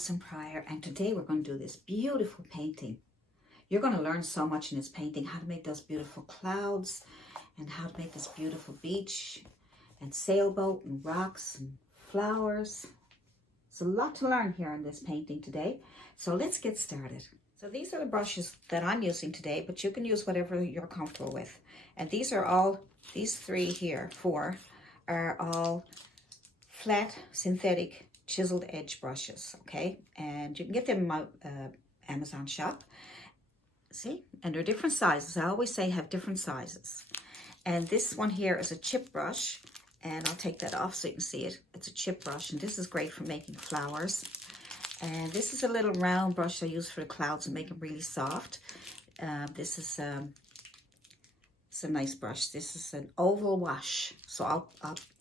Allison Pryor, and today we're going to do this beautiful painting. You're going to learn so much in this painting, how to make those beautiful clouds and how to make this beautiful beach and sailboat and rocks and flowers. There's a lot to learn here in this painting today, so let's get started. So these are the brushes that I'm using today, but you can use whatever you're comfortable with. And these are all, these four are all flat synthetic chiseled edge brushes, okay? And you can get them in my Amazon shop. See? And they're different sizes. I always say have different sizes. And this one here is a chip brush, and I'll take that off so you can see it. It's a chip brush, and this is great for making flowers. And this is a little round brush I use for the clouds and make them really soft. This is it's a nice brush. This is an oval wash. So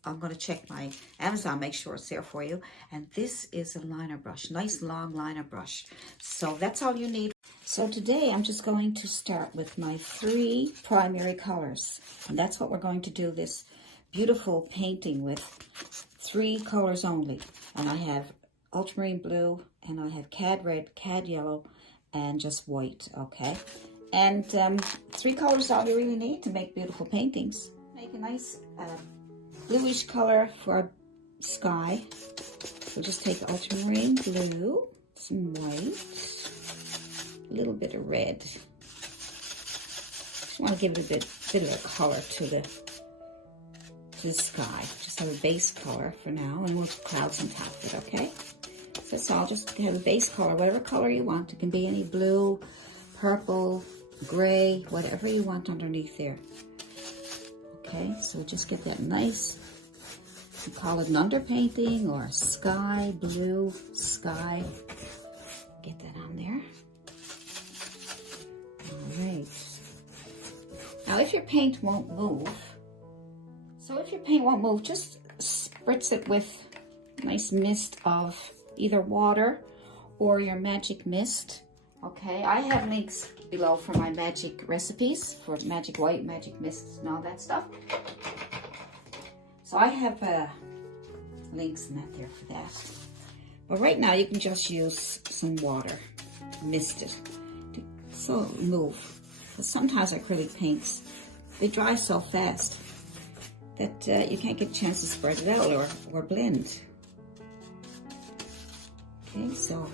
I'm going to check my Amazon, make sure it's there for you. And this is a liner brush, nice long liner brush. So that's all you need. So today I'm just going to start with my 3 primary colors. And that's what we're going to do this beautiful painting with. 3 colors only. And I have ultramarine blue, and I have cad red, cad yellow, and just white, okay? And 3 colors all you really need to make beautiful paintings. Make a nice bluish color for sky. So just take ultramarine blue, some white, a little bit of red. Just want to give it a bit of a color to the sky. Just have a base color for now, and we'll put clouds on top of it, okay? So that's all. Just have a base color, whatever color you want. It can be any blue, purple, gray, whatever you want underneath there. Okay, so just get that nice, you call it an underpainting or a sky blue sky. Get that on there. All right. Now if your paint won't move, just spritz it with a nice mist of either water or your magic mist. Okay, I have links below for my magic recipes, for magic white, magic mists, and all that stuff. So I have links and that there for that. But right now you can just use some water, mist it, so it'll move. Because sometimes acrylic paints, they dry so fast that you can't get a chance to spread it out or blend. Okay, so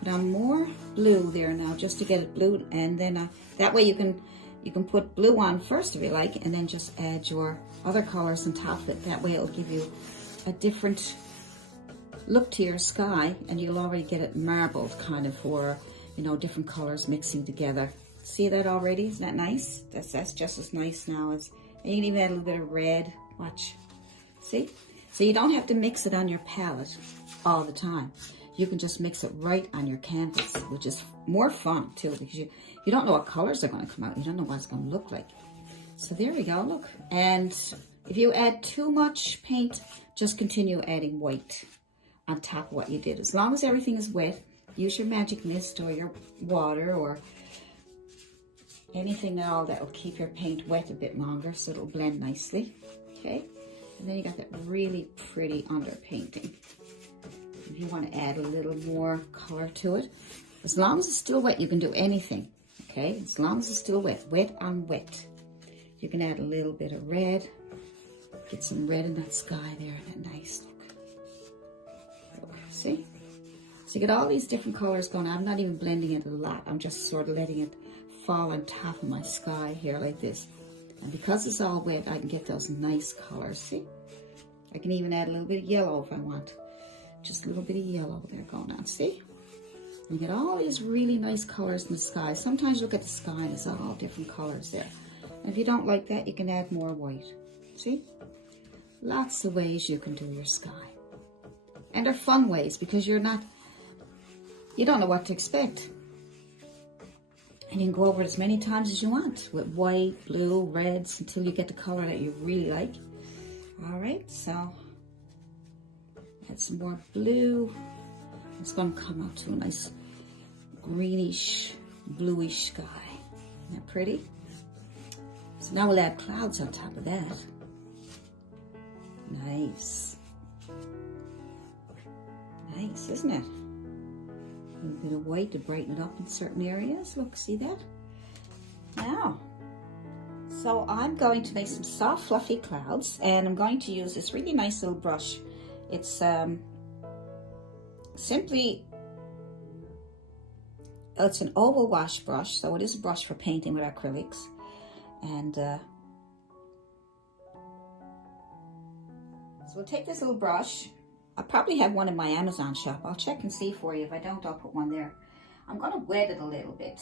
put on more blue there now, just to get it blue, and then that way you can put blue on first if you like, and then just add your other colors on top of it. That way it'll give you a different look to your sky, and you'll already get it marbled kind of, or different colors mixing together. See that already? Isn't that nice? That's just as nice now as, and you can even add a little bit of red. Watch. See? So you don't have to mix it on your palette all the time. You can just mix it right on your canvas, which is more fun too, because you don't know what colors are going to come out. You don't know what it's going to look like. So there we go, look. And if you add too much paint, just continue adding white on top of what you did. As long as everything is wet, use your magic mist or your water or anything at all that will keep your paint wet a bit longer so it'll blend nicely, okay? And then you got that really pretty underpainting. If you want to add a little more color to it, as long as it's still wet, you can do anything, okay? As long as it's still wet, wet on wet. You can add a little bit of red. Get some red in that sky there, that nice look. See? So you get all these different colors going on. I'm not even blending it a lot. I'm just sort of letting it fall on top of my sky here like this. And because it's all wet, I can get those nice colors, see? I can even add a little bit of yellow if I want. Just a little bit of yellow there going on, see? You get all these really nice colors in the sky. Sometimes you look at the sky and it's all different colors there. And if you don't like that, you can add more white, see? Lots of ways you can do your sky. And they're fun ways, because you don't know what to expect. And you can go over it as many times as you want with white, blue, reds until you get the color that you really like. All right, so add some more blue. It's going to come out to a nice greenish, bluish sky. Isn't that pretty? So now we'll add clouds on top of that. Nice. Nice, isn't it? A little bit of white to brighten it up in certain areas. Look, see that? Now, so I'm going to make some soft, fluffy clouds, and I'm going to use this really nice little brush. It's simply, it's an oval wash brush, so it is a brush for painting with acrylics. And so we'll take this little brush. I probably have one in my Amazon shop. I'll check and see for you. If I don't, I'll put one there. I'm going to wet it a little bit.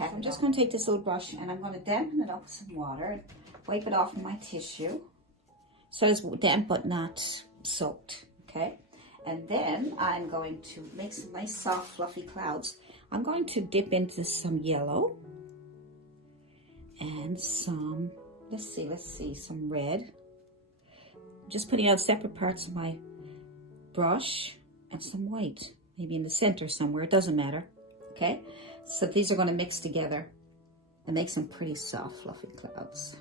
I'm just going to take this little brush and I'm going to dampen it up with some water and wipe it off with my tissue. So it's damp but not soaked, okay? And then I'm going to make some nice soft fluffy clouds. I'm going to dip into some yellow and some, let's see, some red. Just putting out separate parts of my brush and some white, maybe in the center somewhere, it doesn't matter, okay? So these are going to mix together and make some pretty soft fluffy clouds.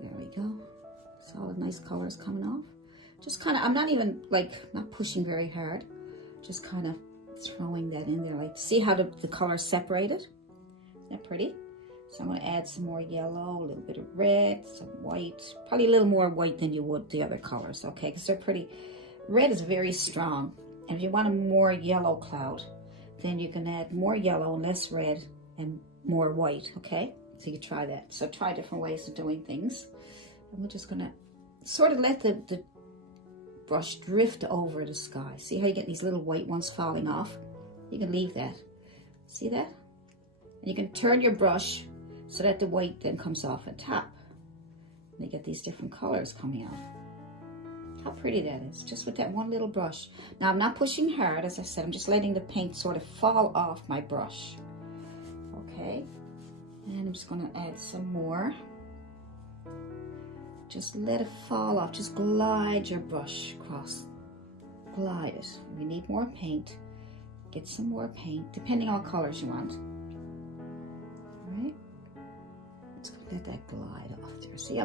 There we go. So all the nice colors coming off. Just kind of, I'm not even not pushing very hard, just kind of throwing that in there. Like, see how the colors separated? Isn't that pretty? So I'm going to add some more yellow, a little bit of red, some white, probably a little more white than you would the other colors, okay? Because they're pretty, red is very strong. And if you want a more yellow cloud, then you can add more yellow and less red and more white, okay? So you try that. So try different ways of doing things. And we're just going to sort of let the brush drift over the sky. See how you get these little white ones falling off? You can leave that. See that? And you can turn your brush so that the white then comes off at top. And you get these different colors coming out. How pretty that is, just with that one little brush. Now I'm not pushing hard, as I said, I'm just letting the paint sort of fall off my brush. Okay, and I'm just gonna add some more. Just let it fall off, just glide your brush across, glide it. If you need more paint, get some more paint, depending on what colors you want. All right, let's let that glide off there. See,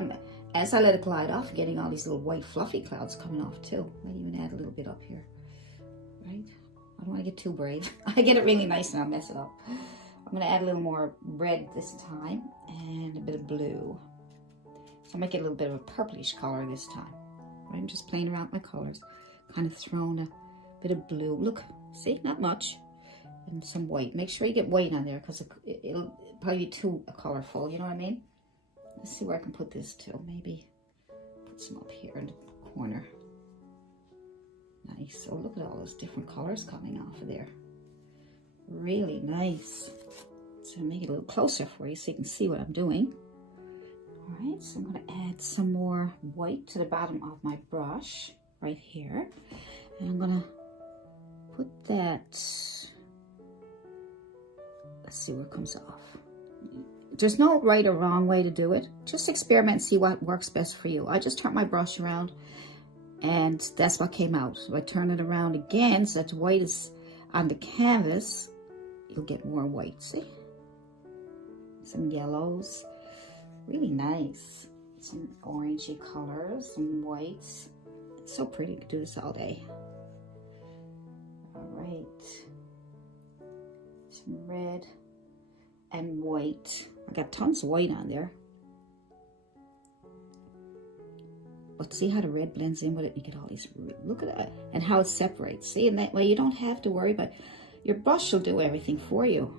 as I let it glide off, getting all these little white fluffy clouds coming off too. Might even add a little bit up here, right? I don't want to get too brave. I get it really nice and I'll mess it up. I'm going to add a little more red this time and a bit of blue. So I might get a little bit of a purplish color this time. Right? I'm just playing around with my colors, kind of throwing a bit of blue. Look, see, not much. And some white. Make sure you get white on there because it'll probably be too colorful, you know what I mean? Let's see where I can put this too. Maybe put some up here in the corner. Nice. So look at all those different colors coming off of there. Really nice. So make it a little closer for you so you can see what I'm doing. All right, so I'm going to add some more white to the bottom of my brush right here. And I'm going to put that, let's see where it comes off. There's no right or wrong way to do it. Just experiment and see what works best for you. I just turned my brush around and that's what came out. So I turn it around again so that the white is on the canvas. You'll get more white, see? Some yellows, really nice. Some orangey colors, some whites. It's so pretty to do this all day. All right. Some red and white. I got tons of white on there. But see how the red blends in with it? You get all these, look at that. And how it separates. See, and that way you don't have to worry about, your brush will do everything for you.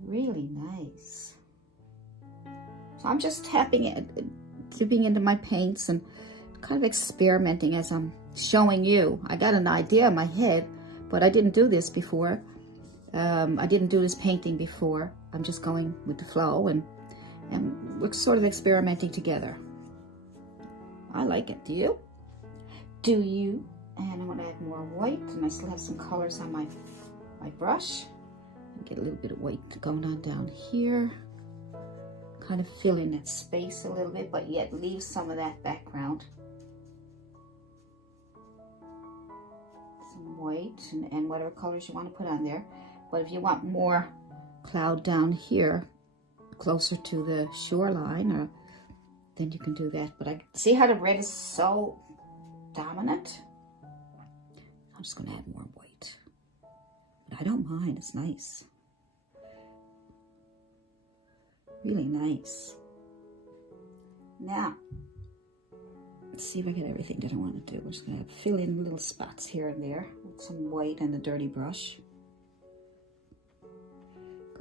Really nice. So I'm just tapping it, dipping into my paints and kind of experimenting as I'm showing you. I got an idea in my head, but I didn't do this before. I didn't do this painting before. I'm just going with the flow and we're sort of experimenting together. I like it. Do you? Do you? And I'm going to add more white, and I still have some colors on my brush. Get a little bit of white going on down here. Kind of fill in that space a little bit, but yet leave some of that background. Some white and whatever colors you want to put on there. But if you want more cloud down here, closer to the shoreline, then you can do that. But I see how the red is so dominant. I'll just going to add more white. But I don't mind, it's nice. Really nice. Now, let's see if I get everything that I want to do. We're just going to fill in little spots here and there with some white and a dirty brush.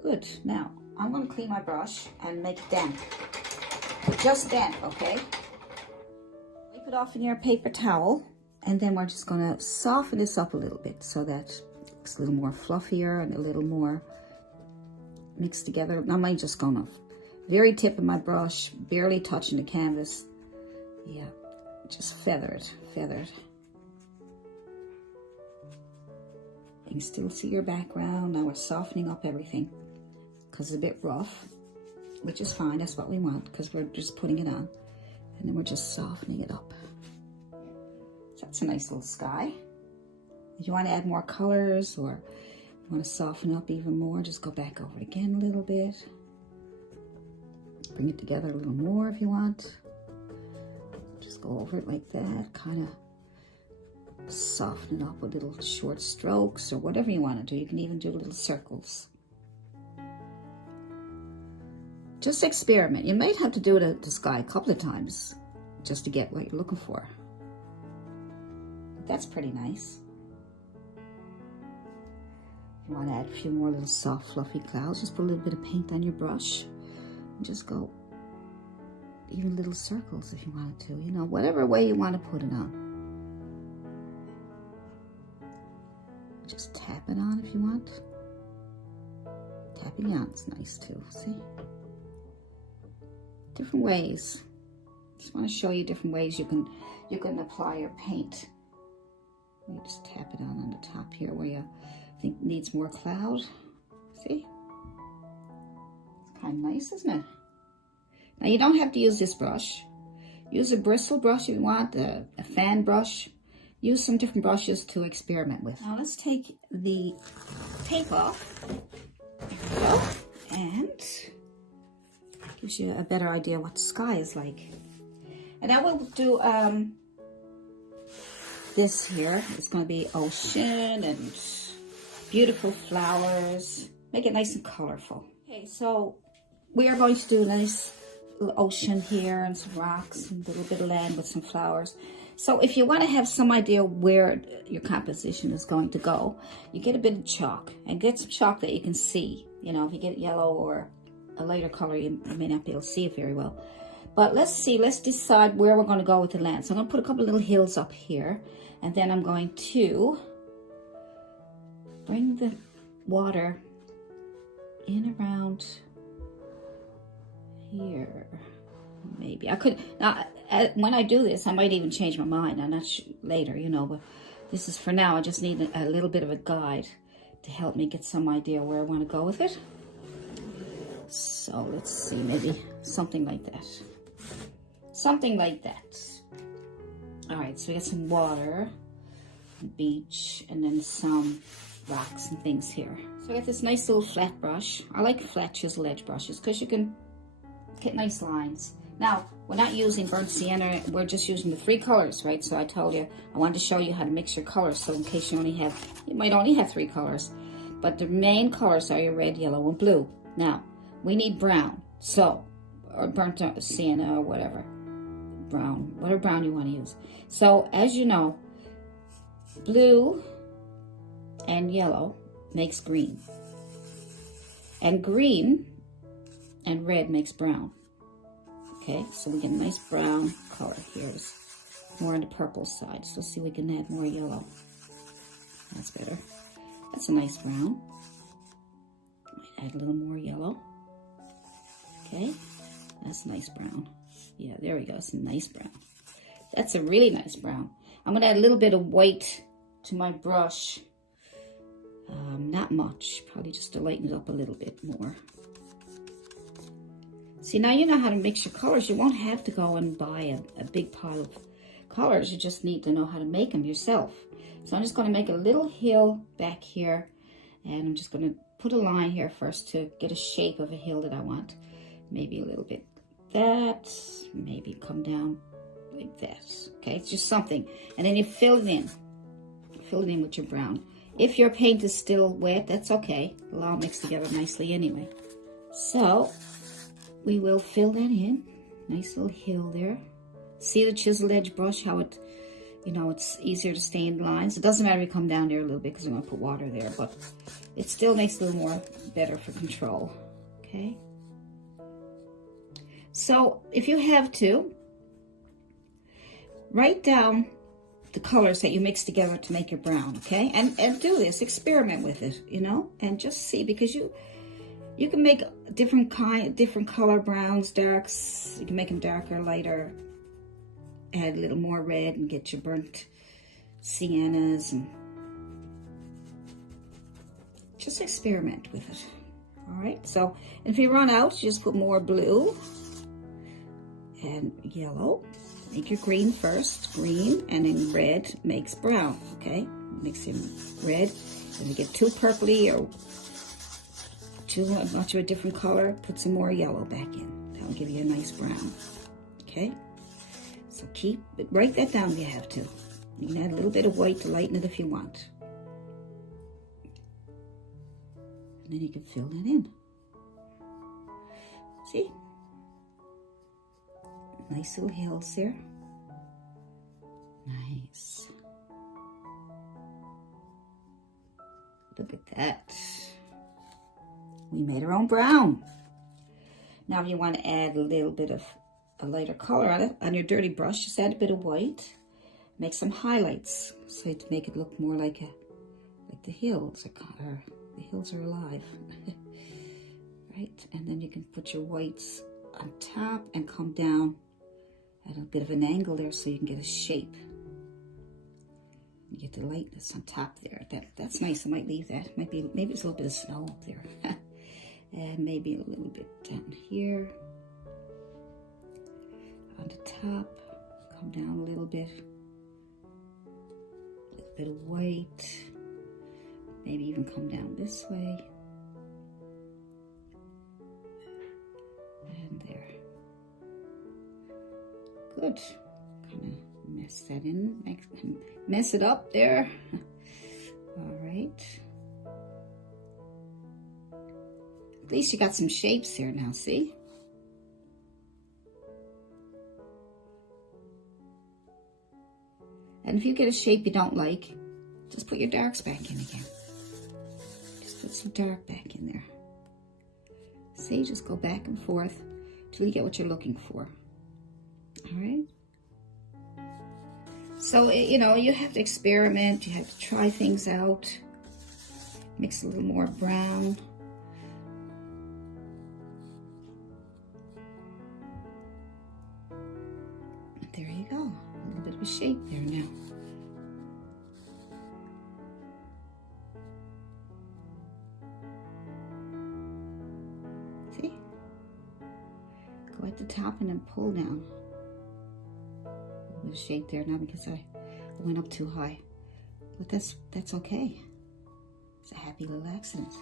Good. Now, I'm going to clean my brush and make it damp. Just damp, okay? Wipe it off in your paper towel, and then we're just going to soften this up a little bit so that it looks a little more fluffier and a little more mixed together. Now, I'm just going to very tip of my brush, barely touching the canvas. Yeah, just feathered. You can still see your background. Now we're softening up everything because it's a bit rough, which is fine. That's what we want because we're just putting it on. And then we're just softening it up. So that's a nice little sky. If you want to add more colors or you want to soften up even more, just go back over it again a little bit. Bring it together a little more if you want. Just go over it like that, kind of soften it up with little short strokes or whatever you want to do. You can even do little circles. Just experiment. You might have to do it at the sky a couple of times just to get what you're looking for. But that's pretty nice. If you want to add a few more little soft, fluffy clouds, just put a little bit of paint on your brush. Just go even little circles if you wanted to, you know, whatever way you want to put it on. Just tap it on if you want. Tapping on is nice too, see? Different ways. Just want to show you different ways you can apply your paint. You just tap it on the top here where you think needs more cloud. See? Kind of nice, isn't it? Now you don't have to use this brush. Use a bristle brush if you want, a fan brush. Use some different brushes to experiment with. Now let's take the tape off. There we go. And gives you a better idea what the sky is like. And now we'll do this here. It's going to be ocean and beautiful flowers. Make it nice and colorful. Okay, so we are going to do a nice little ocean here and some rocks and a little bit of land with some flowers. So if you want to have some idea where your composition is going to go, you get a bit of chalk and get some chalk that you can see. You know, if you get yellow or a lighter color, you may not be able to see it very well. But let's see, let's decide where we're going to go with the land. So I'm going to put a couple of little hills up here, and then I'm going to bring the water in around here. Maybe I could now when I do this I might even change my mind. I'm not sure later, you know, but this is for now. I just need a little bit of a guide to help me get some idea where I want to go with it. So let's see, maybe something like that. Something like that. All right, so we got some water, beach, and then some rocks and things here. So I got this nice little flat brush. I like flat chisel edge brushes because you can get nice lines. Now, we're not using burnt sienna, we're just using the 3 colors, right? So I told you, I wanted to show you how to mix your colors, so in case you might only have 3 colors. But the main colors are your red, yellow, and blue. Now, we need brown, so, or burnt sienna or whatever. Brown, whatever brown you want to use. So, as you know, blue and yellow makes green. And green and red makes brown. Okay, so we get a nice brown color here. It's more on the purple side. So let's see if we can add more yellow. That's better. That's a nice brown. Might add a little more yellow. Okay, that's a nice brown. Yeah, there we go. It's a nice brown. That's a really nice brown. I'm going to add a little bit of white to my brush. Not much, probably just to lighten it up a little bit more. See, now you know how to mix your colors. You won't have to go and buy a big pile of colors. You just need to know how to make them yourself. So I'm just going to make a little hill back here. And I'm just going to put a line here first to get a shape of a hill that I want. Maybe a little bit that. Maybe come down like that. Okay, it's just something. And then you fill it in. fill it in with your brown. If your paint is still wet, that's okay. It'll all mix together nicely anyway. So we will fill that in. Nice little hill there. See the chiseled edge brush, how it, you know, it's easier to stay in lines. It doesn't matter if you come down there a little bit because I'm going to put water there, but it still makes it a little more better for control. Okay. So if you have to, write down the colors that you mix together to make your brown, okay? And do this, experiment with it, you know, and just see, because you can make different color browns, darks. You can make them darker, lighter, add a little more red and get your burnt siennas, and just experiment with it. All right, so if you run out, you just put more blue and yellow. Make your green first, green, and then red makes brown, okay? Mix in red. If you get too purpley or too much of a different color, put some more yellow back in. That'll give you a nice brown, okay? So write that down if you have to. You can add a little bit of white to lighten it if you want. And then you can fill that in. See? Nice little hills there. Nice. Look at that. We made our own brown. Now if you want to add a little bit of a lighter color on it, on your dirty brush, just add a bit of white. Make some highlights, so to make it look more like the hills the hills are alive. Right? And then you can put your whites on top and come down at a bit of an angle there so you can get a shape. You get the lightness on top there. That's nice. I might leave that. Maybe it's a little bit of snow up there. And maybe a little bit down here. On the top. Come down a little bit. A little bit of white. Maybe even come down this way. And there. Good. Kind of mess that in. Mess it up there. All right. At least you got some shapes here now, see? And if you get a shape you don't like, just put your darks back in again. Just put some dark back in there. See, just go back and forth till you get what you're looking for. All right? So, you know, you have to experiment. You have to try things out. Mix a little more brown. There you go. A little bit of a shape there now. See? Go at the top and then pull down. A little bit of shape there now because I went up too high. But that's okay. It's a happy little accident.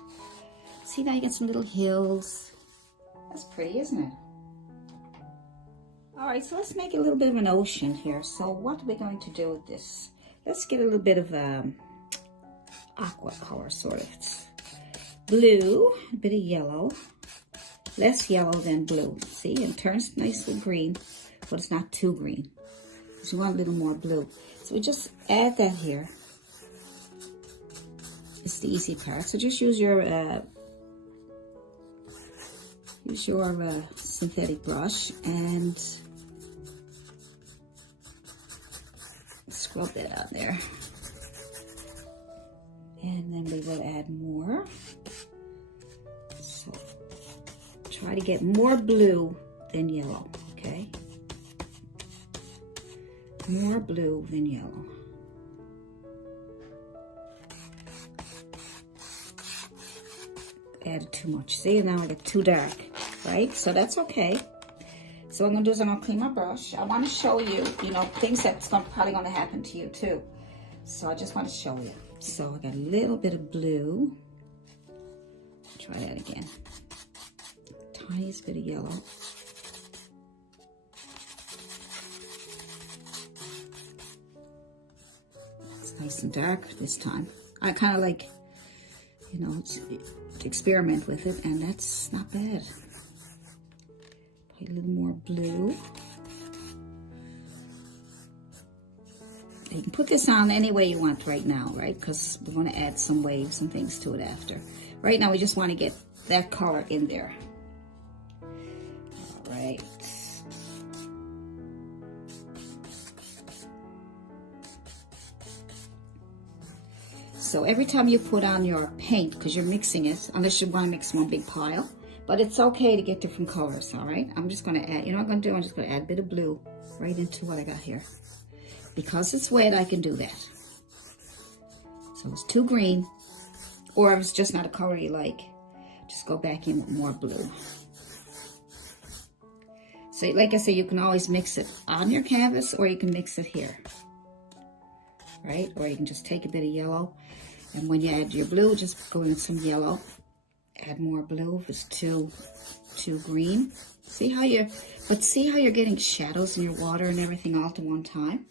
See, now you get some little hills. That's pretty, isn't it? All right, so let's make a little bit of an ocean here. So what are we going to do with this? Let's get a little bit of aqua color, sort of. It's blue, a bit of yellow, less yellow than blue. See, it turns nicely green, but it's not too green. So you want a little more blue. So we just add that here. It's the easy part. So just use your synthetic brush and scrub that on there. And then we will add more. So try to get more blue than yellow, okay? More blue than yellow. Added too much. See, now I get too dark, right? So that's okay. So what I'm gonna do is I'm gonna clean my brush. I want to show you, you know, things that's probably gonna happen to you too. So I just want to show you. So I got a little bit of blue. Try that again. Tiniest bit of yellow. It's Nice and dark this time. I kind of like, you know, to experiment with it, and that's not bad. Put a little more blue. You can put this on any way you want right now, right? Because we're going to add some waves and things to it after. Right now, we just want to get that color in there. All right. So every time you put on your paint, because you're mixing it, unless you want to mix one big pile, but it's okay to get different colors, all right? I'm just going to add, you know what I'm going to do? I'm just going to add a bit of blue right into what I got here. Because it's wet, I can do that. So it's too green, or if it's just not a color you like, just go back in with more blue. So like I said, you can always mix it on your canvas, or you can mix it here, right? Or you can just take a bit of yellow, and when you add your blue, just go in with some yellow. Add more blue if it's too green. See how you're getting shadows in your water and everything all at one time.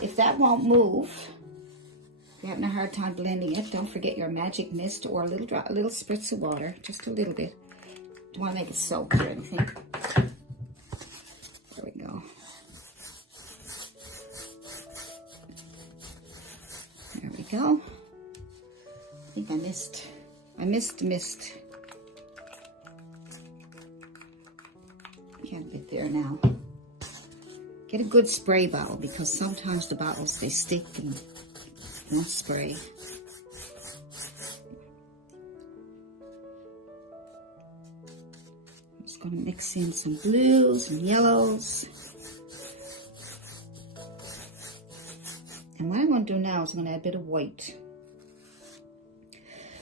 If that won't move, if you're having a hard time blending it, don't forget your magic mist or a little spritz of water, just a little bit. Don't want to make it soak or anything. There we go. There we go. I think I missed the mist. Get a bit there now. Get a good spray bottle, because sometimes the bottles, they stick and won't spray. I'm just going to mix in some blues and yellows. And what I'm going to do now is I'm going to add a bit of white,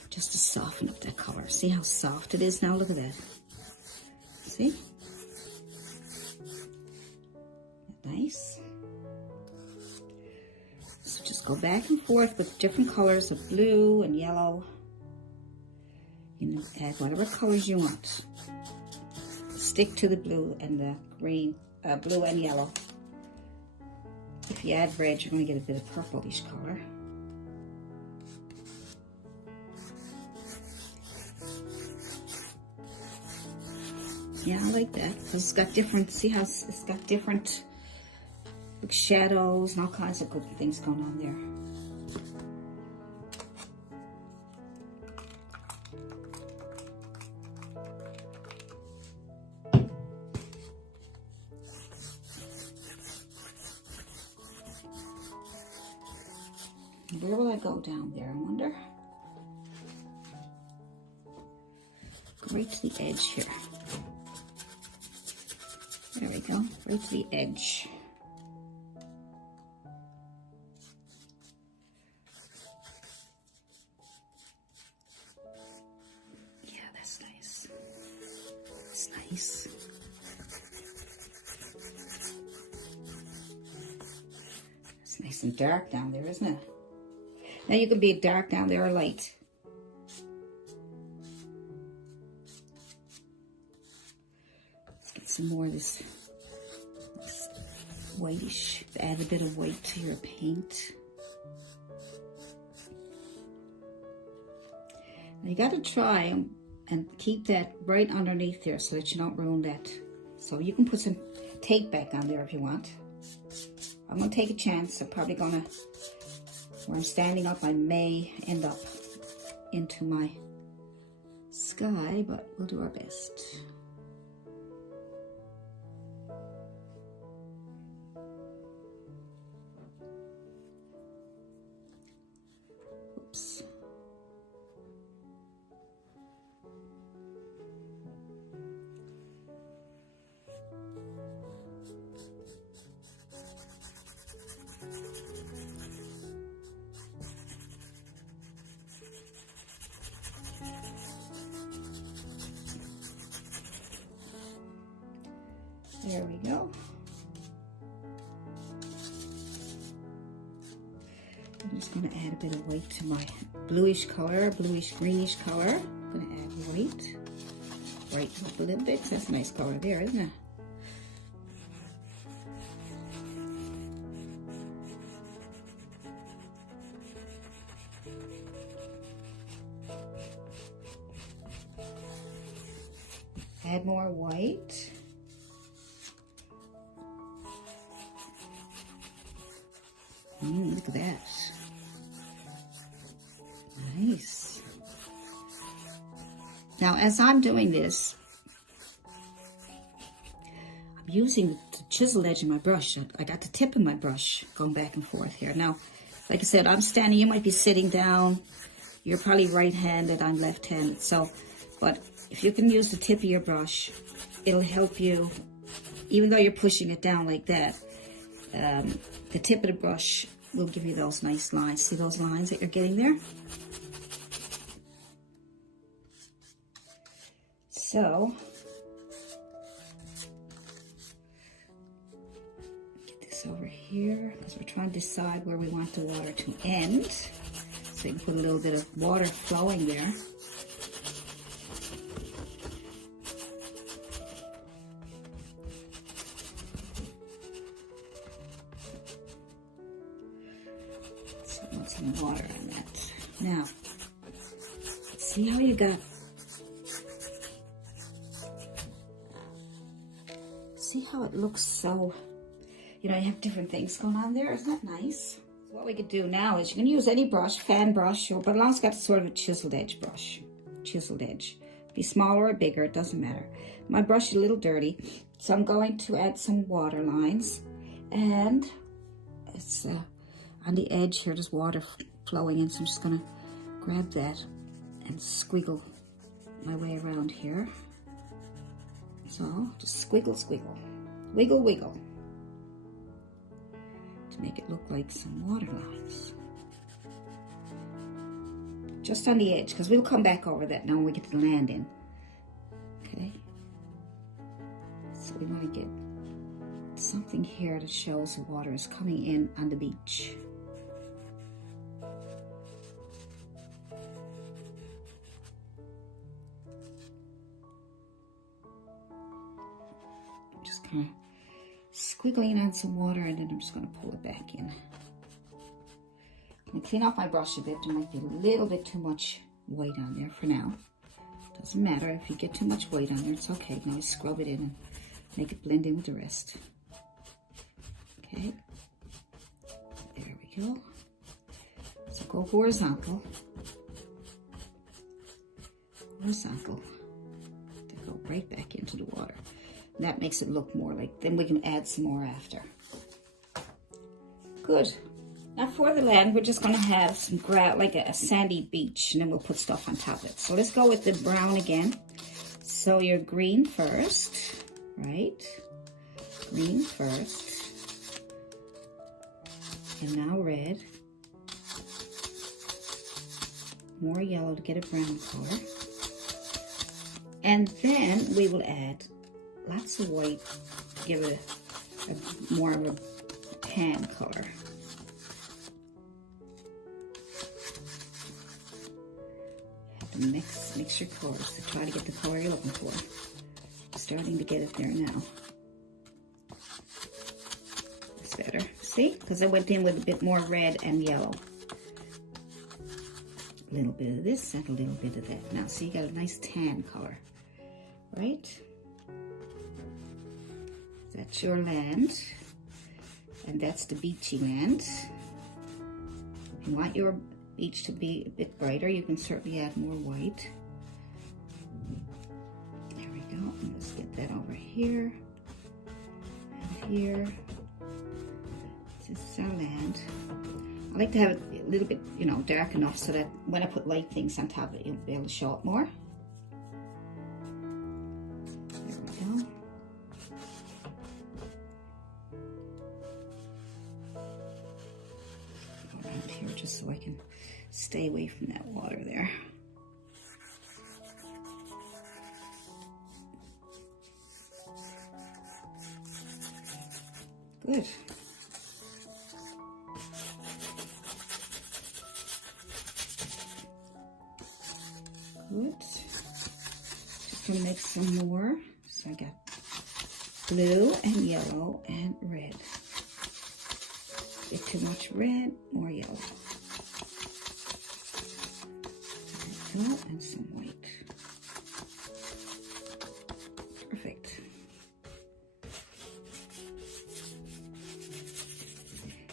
just to soften up that color. See how soft it is now? Look at that. See? Nice. So just go back and forth with different colors of blue and yellow. You know, add whatever colors you want. Stick to the blue and the green, blue and yellow. If you add red, you're going to get a bit of purplish color. Yeah, I like that, because it's got different, see how it's got different shadows and all kinds of good things going on there. Where will I go down there, I wonder? Right to the edge here. There we go, right to the edge. Yeah, that's nice. That's nice. It's nice and dark down there, isn't it? Now you can be dark down there or light. Let's get some more of this whitish. Add a bit of white to your paint. Now you got to try and keep that right underneath there so that you don't ruin that. So you can put some tape back on there if you want. I'm going to take a chance. I'm probably going to, where I'm standing up, I may end up into my sky, but we'll do our best. Oops. There we go. I'm just going to add a bit of white to my bluish color, bluish greenish color. I'm going to add white. Brighten up a little bit. That's a nice color there, isn't it? Add more white. Look at that. Nice. Now, as I'm doing this, I'm using the chisel edge of my brush. I got the tip of my brush going back and forth here. Now, like I said, I'm standing, you might be sitting down. You're probably right-handed, I'm left-handed. So, but if you can use the tip of your brush, it'll help you, even though you're pushing it down like that, the tip of the brush will give you those nice lines. See those lines that you're getting there? So, get this over here, because we're trying to decide where we want the water to end. So you can put a little bit of water flowing there. So I want some water on that. Now, see how you got, see how it looks so, you know, you have different things going on there. Isn't that nice? So what we could do now is you can use any brush, fan brush, or, but as long as it's got sort of a chiseled edge brush. Chiseled edge. Be smaller or bigger, it doesn't matter. My brush is a little dirty, so I'm going to add some water lines. And it's on the edge here, there's water flowing in, so I'm just gonna grab that and squiggle my way around here. So just squiggle, squiggle, wiggle, wiggle, to make it look like some water lines. Just on the edge, because we'll come back over that now when we get to the land in. Okay. So we want to get something here that shows the water is coming in on the beach. Just kind of squiggling on some water, and then I'm just going to pull it back in. I'm going to clean off my brush a bit. There might be a little bit too much white on there for now. Doesn't matter if you get too much white on there, it's okay. You can always scrub it in and make it blend in with the rest. Okay, there we go. So go horizontal. Horizontal. Then go right back into the water. That makes it look more like, then we can add some more after. Good. Now for the land, we're just gonna have some ground, like a sandy beach, and then we'll put stuff on top of it. So let's go with the brown again. So your green first, right? Green first. And now red. More yellow to get a brown color. And then we will add lots of white, give it a more of a tan color. Have to mix your colors to try to get the color you're looking for. Starting to get it there now. It's better. See? Because I went in with a bit more red and yellow. A little bit of this and a little bit of that. Now, see, you got a nice tan color, right? That's your land, and that's the beachy land. If you want your beach to be a bit brighter, you can certainly add more white. There we go. And let's get that over here and here. This is our land. I like to have it a little bit, you know, dark enough so that when I put light things on top of it, you'll be able to show it more. There we go. Around here just so I can stay away from that water there. Good. Good. Just gonna make some more. So I got blue and yellow and red. Get too much red, more yellow. There we go, and some white.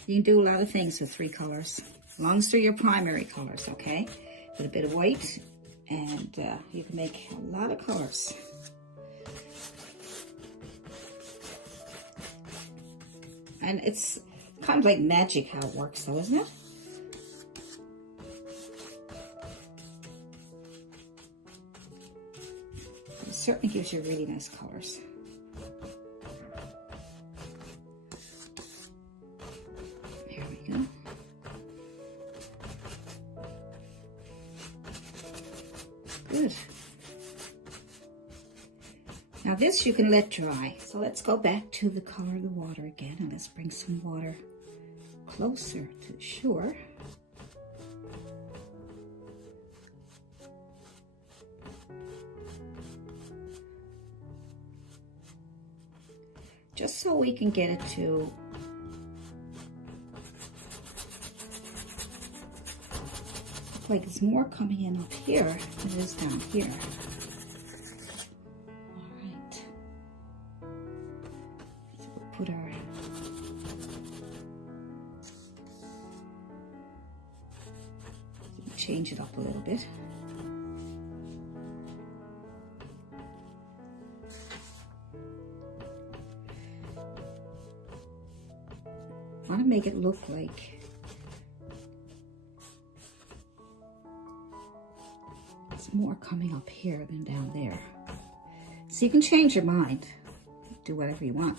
You can do a lot of things with 3 colors, as long as they're your primary colors, okay? With a bit of white, and you can make a lot of colors. And it's kind of like magic how it works though, isn't it? It certainly gives you really nice colors. There we go. Good. Now this you can let dry. So let's go back to the color of the water again, and let's bring some water closer to the shore. Just so we can get it to look like it's more coming in up here than it is down here. Put our change it up a little bit. I want to make it look like it's more coming up here than down there. So you can change your mind, do whatever you want.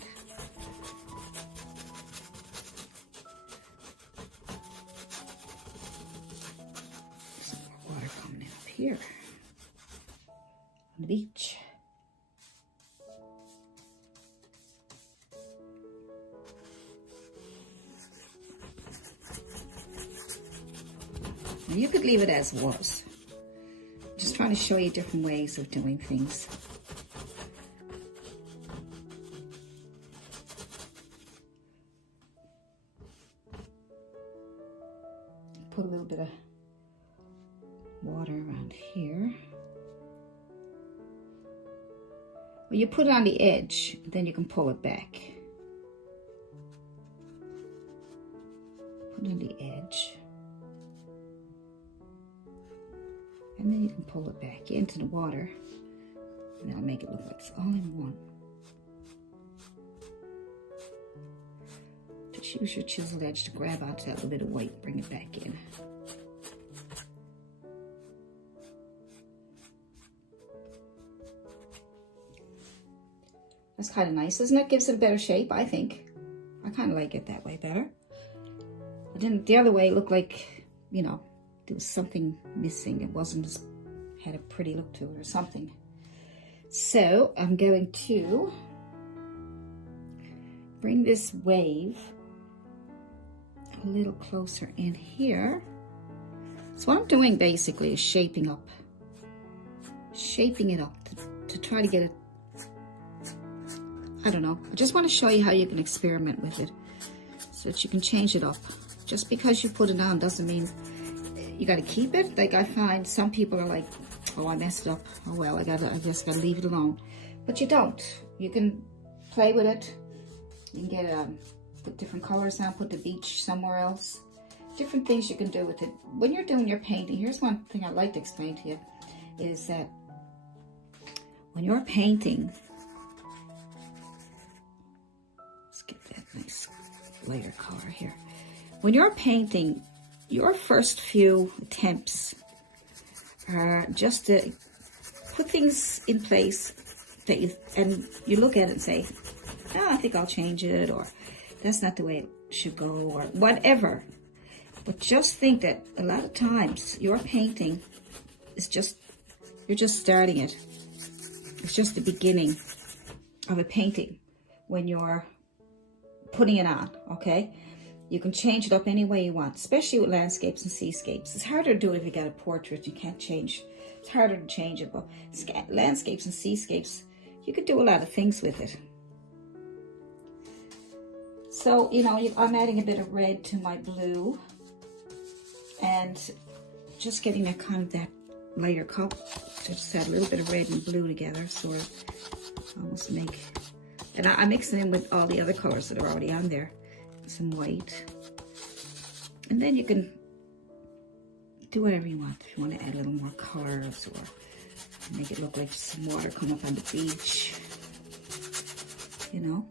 Here on the beach. Now you could leave it as was. Just trying to show you different ways of doing things. Put a little bit of water around here. Well, you put it on the edge, then you can pull it back. Put it on the edge. And then you can pull it back into the water. And that'll make it look like it's all in one. Just use your chisel edge to grab onto that little bit of white, bring it back in. That's kind of nice, isn't it? Gives it a better shape, I think. I kind of like it that way better. But then the other way looked like, you know, there was something missing. It wasn't as, had a pretty look to it or something. So I'm going to bring this wave a little closer in here. So what I'm doing basically is shaping it up to try to get it, I don't know. I just want to show you how you can experiment with it so that you can change it up. Just because you put it on doesn't mean you got to keep it. Like I find some people are like, oh, I messed up. Oh well, I just gotta leave it alone. But you don't. You can play with it. You can get put different colors on, put the beach somewhere else. Different things you can do with it. When you're doing your painting, here's one thing I'd like to explain to you, is that when you're painting, let's get that nice lighter color here. When you're painting, your first few attempts are just to put things in place that you look at it and say, oh, I think I'll change it, or that's not the way it should go, or whatever. But just think that a lot of times your painting is just, you're just starting it. It's just the beginning of a painting when you're putting it on, okay? You can change it up any way you want, especially with landscapes and seascapes. It's harder to do it if you got a portrait. You can't change. It's harder to change it, but landscapes and seascapes, you could do a lot of things with it. So, you know, I'm adding a bit of red to my blue and just getting that kind of that lighter color. Just add a little bit of red and blue together, sort of almost make, and I mix it in with all the other colors that are already on there. Some white. And then you can do whatever you want. If you want to add a little more colors or make it look like some water come up on the beach, you know.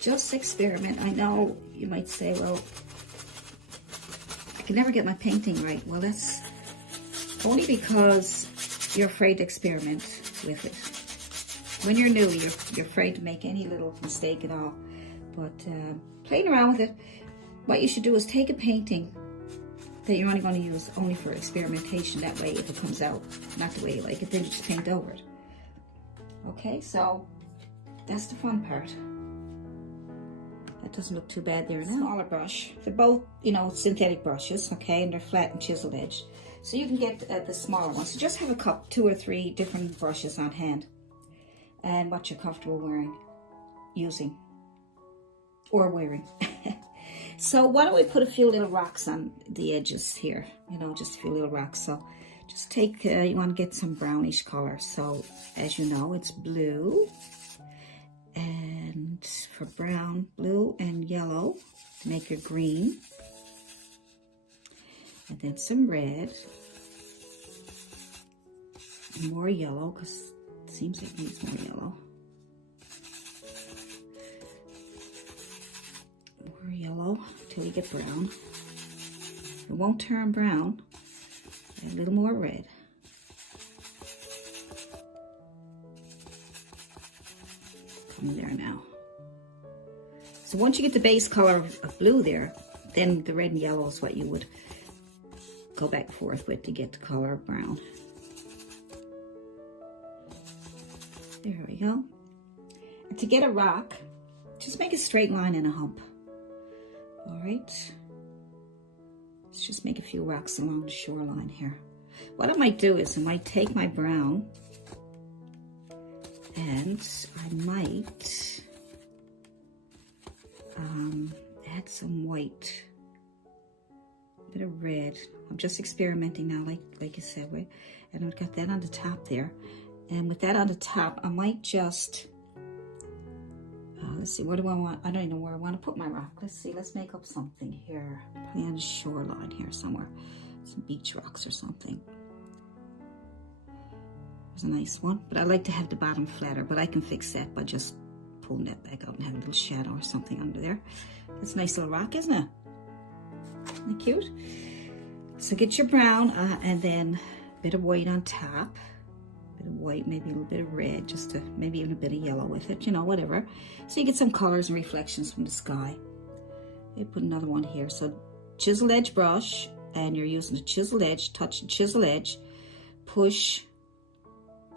Just experiment. I know you might say, well, I can never get my painting right. Well, that's only because you're afraid to experiment with it. When you're new, you're afraid to make any little mistake at all. But playing around with it, what you should do is take a painting that you're only going to use only for experimentation. That way, if it comes out not the way you like it, then you just paint over it. Okay, so that's the fun part. That doesn't look too bad there now. Smaller brush. They're both, you know, synthetic brushes, okay, and they're flat and chiseled edge. So you can get the smaller ones. So just have a cup, 2 or 3 different brushes on hand, and what you're comfortable using, or wearing. So why don't we put a few little rocks on the edges here? You know, just a few little rocks. So just take, you want to get some brownish color. So as you know, it's blue. And for brown, blue and yellow to make your green. And then some red. More yellow, because it seems like it needs more yellow. More yellow till you get brown. It won't turn brown. Add a little more red. Come there now. So once you get the base color of blue there, then the red and yellow is what you would go back and forth with to get the color of brown. There we go. And to get a rock, just make a straight line and a hump. All right. Let's just make a few rocks along the shoreline here. What I might do is I might take my brown and I might add some white, a bit of red. I'm just experimenting now, like you said, right? And I've got that on the top there. And with that on the top, I might just, let's see, what do I want? I don't even know where I want to put my rock. Let's see, let's make up something here. Probably on the shoreline here somewhere. Some beach rocks or something. There's a nice one, but I like to have the bottom flatter, but I can fix that by just pulling that back out and having a little shadow or something under there. That's a nice little rock, isn't it? Isn't it cute? So get your brown and then a bit of white on top. A bit of white, maybe a little bit of red, just to maybe even a bit of yellow with it, you know, whatever. So you get some colors and reflections from the sky. You put another one here. So chisel edge brush, and you're using the chisel edge, touch the chisel edge, push,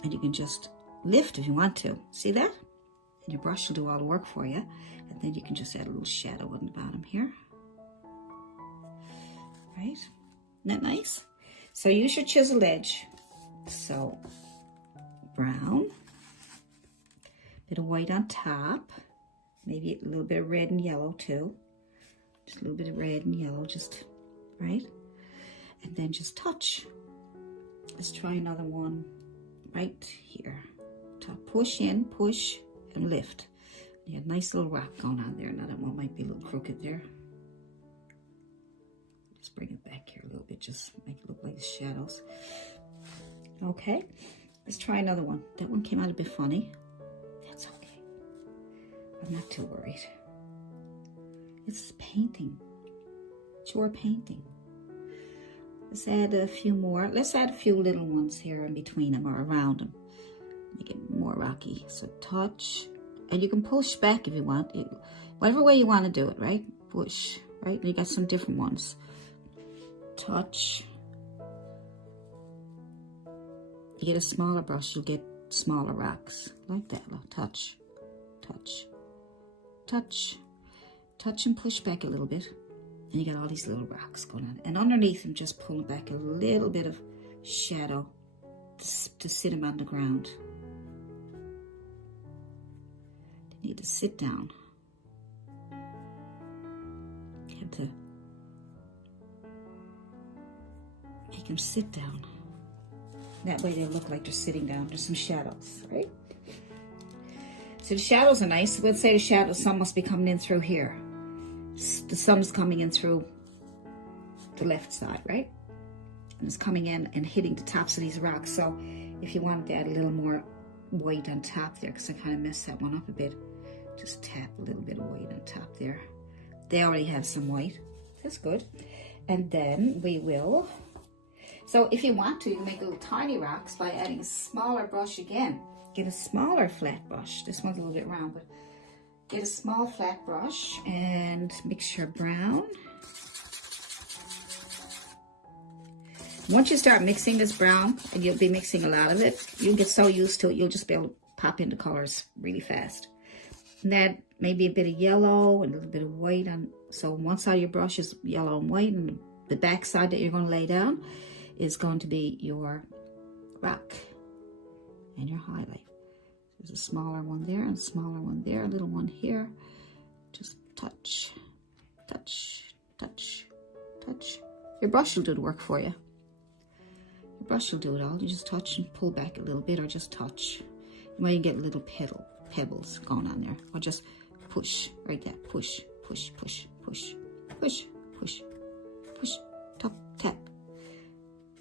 and you can just lift if you want to. See that? And your brush will do all the work for you. And then you can just add a little shadow on the bottom here. Right? Isn't that nice? So use your chisel edge. So brown, bit of white on top, maybe a little bit of red and yellow too. Just a little bit of red and yellow, just, right? And then just touch. Let's try another one right here. Top, push in, push, and lift. You have a nice little rock going on there. Now that one might be a little crooked there. Just bring it back here a little bit, just make it look like shadows. Okay, let's try another one. That one came out a bit funny. That's okay. I'm not too worried. It's painting. It's your painting. Let's add a few more. Let's add a few little ones here in between them or around them. Make it more rocky. So touch. And you can push back if you want. Whatever way you want to do it, right? Push, right? And you got some different ones. Touch. You get a smaller brush, you'll get smaller rocks. Like that. Look, touch, touch, touch, touch and push back a little bit. And you got all these little rocks going on. And underneath them, just pulling back a little bit of shadow to sit them on the ground. They need to sit down. You have to make them sit down. That way they look like they're sitting down. There's some shadows, right? So the shadows are nice. We'll say the sun must be coming in through here. The sun's coming in through the left side, right? And it's coming in and hitting the tops of these rocks. So if you wanted to add a little more white on top there, because I kind of messed that one up a bit, just tap a little bit of white on top there. They already have some white. That's good. And then we will, so if you want to, you can make little tiny rocks by adding a smaller brush again. Get a smaller flat brush. This one's a little bit round, but get a small flat brush and mix your brown. Once you start mixing this brown, and you'll be mixing a lot of it, you'll get so used to it, you'll just be able to pop into colors really fast. And then maybe a bit of yellow and a little bit of white on. So one side of your brush is yellow and white, and the back side that you're going to lay down is going to be your rock and your highlight. There's a smaller one there and a smaller one there, a little one here. Just touch, touch, touch, touch. Your brush will do the work for you. Your brush will do it all. You just touch and pull back a little bit, or just touch. You might get little pebbles going on there, or just push right there. Push, push, push, push, push, push, push. Tap, tap,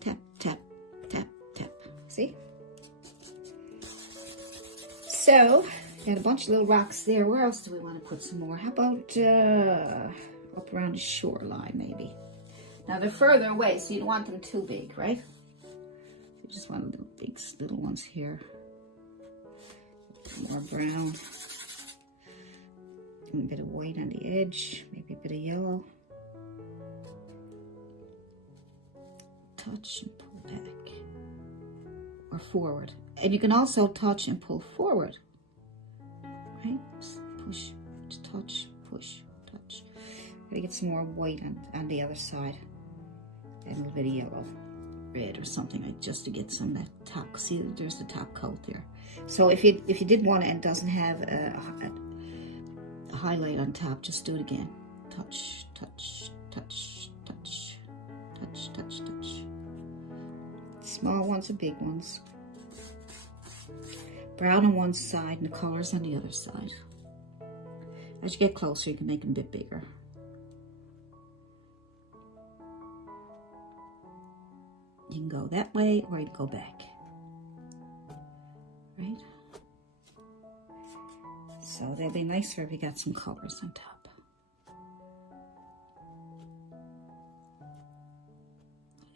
tap, tap, tap, tap. See? So, got a bunch of little rocks there. Where else do we want to put some more? How about up around the shoreline, maybe? Now, they're further away, so you don't want them too big, right? You just want little big little ones here. More brown. A bit of white on the edge, maybe a bit of yellow. Touch and pull back. Or forward. And you can also touch and pull forward. Right? Just push, touch, push, touch. Gotta get some more white on the other side. And a little bit of yellow, red or something, like, just to get some of that top. See, there's the top coat there. So if you did want it and doesn't have a highlight on top, just do it again. Touch, touch, touch, touch, touch, touch, touch. Small ones or big ones. Brown on one side and the colors on the other side. As you get closer, you can make them a bit bigger. You can go that way, or you can go back. Right? So they'll be nicer if you got some colors on top.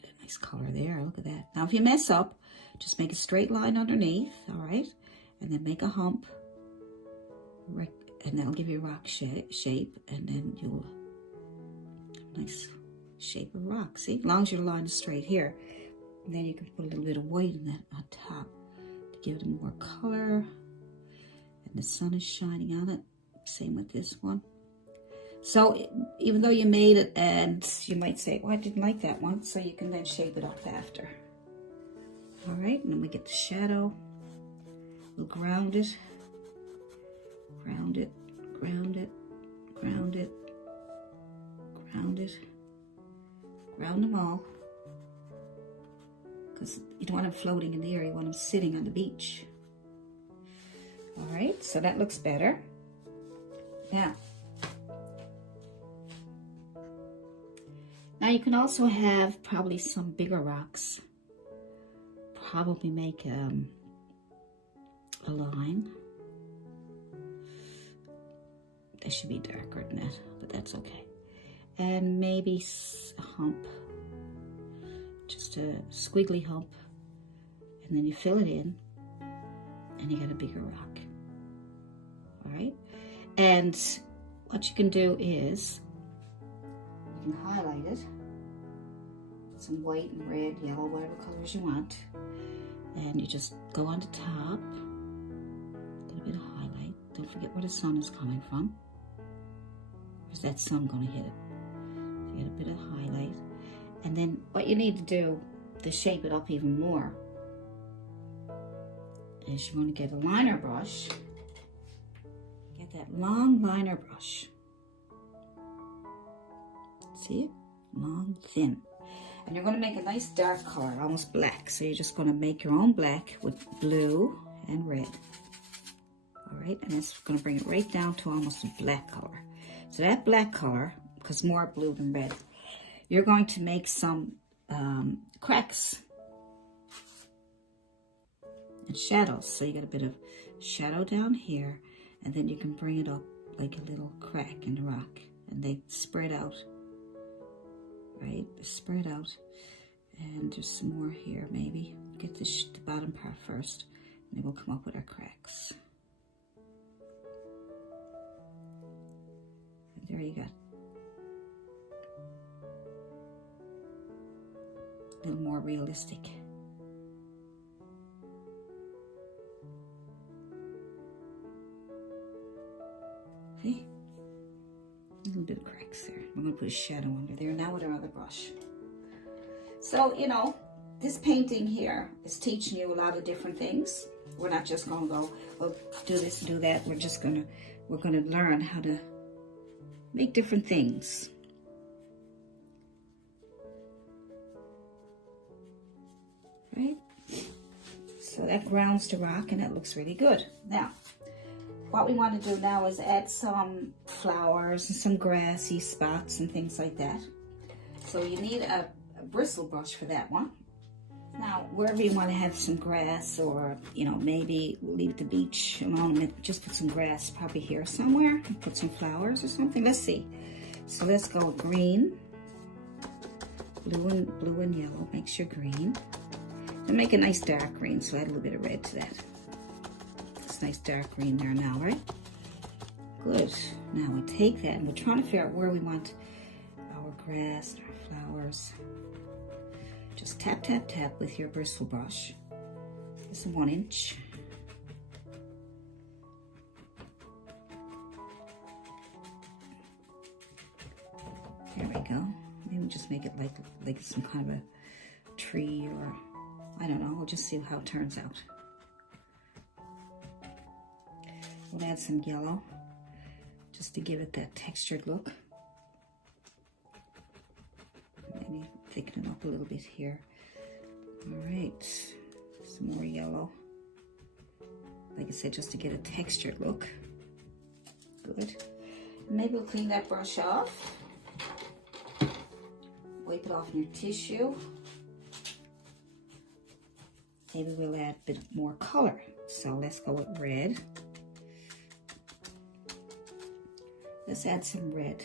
A nice color there, look at that. Now if you mess up, just make a straight line underneath, all right? And then make a hump, and that'll give you a rock shape, and then you'll have a nice shape of rock. See, as long as your line is straight here. And then you can put a little bit of white in that on top to give it more color. And the sun is shining on it. Same with this one. So even though you made it, and you might say, oh, I didn't like that one. So you can then shape it up after. All right, and then we get the shadow. We'll ground it, ground it, ground it, ground it, ground it, ground them all. Because you don't want them floating in the air, you want them sitting on the beach. All right, so that looks better. Now you can also have probably some bigger rocks. Probably make a line. They should be darker than that, but that's okay. And maybe a hump. Just a squiggly hump, and then you fill it in, and you got a bigger rock. All right, and what you can do is you can highlight it, some white and red, yellow, whatever colors you want, and you just go on the top, get a bit of highlight. Don't forget where the sun is coming from. Where's that sun going to hit it? So you get a bit of highlight. And then what you need to do to shape it up even more is you're going to get a liner brush. Get that long liner brush. See it? Long, thin. And you're going to make a nice dark color, almost black. So you're just going to make your own black with blue and red. All right, and it's going to bring it right down to almost a black color. So that black color, because more blue than red, you're going to make some cracks and shadows. So you got a bit of shadow down here, and then you can bring it up like a little crack in the rock, and they spread out, right? They spread out, and just some more here maybe. Get the bottom part first, and then we'll come up with our cracks. And there you go. A little more realistic. See? A little bit of cracks there. We're going to put a shadow under there now with our other brush. So, you know, this painting here is teaching you a lot of different things. We're not just going to go, well, do this and do that. We're going to learn how to make different things. Right? So that grounds the rock, and that looks really good. Now, what we want to do now is add some flowers and some grassy spots and things like that. So you need a bristle brush for that one. Now, wherever you want to have some grass, or, you know, maybe we'll leave the beach alone and just put some grass probably here somewhere, and put some flowers or something. Let's see. So let's go green, blue and yellow. Make sure green. And make a nice dark green, so add a little bit of red to that. It's nice dark green there now, right? Good. Now we take that, and we're trying to figure out where we want our grass and our flowers. Just tap, tap, tap with your bristle brush. It's a 1 inch. There we go. Maybe just make it like some kind of a tree, or I don't know. We'll just see how it turns out. We'll add some yellow just to give it that textured look. Maybe thicken it up a little bit here. All right, some more yellow. Like I said, just to get a textured look. Good. And maybe we'll clean that brush off. Wipe it off in your tissue. Maybe we'll add a bit more color. So let's go with red. Let's add some red.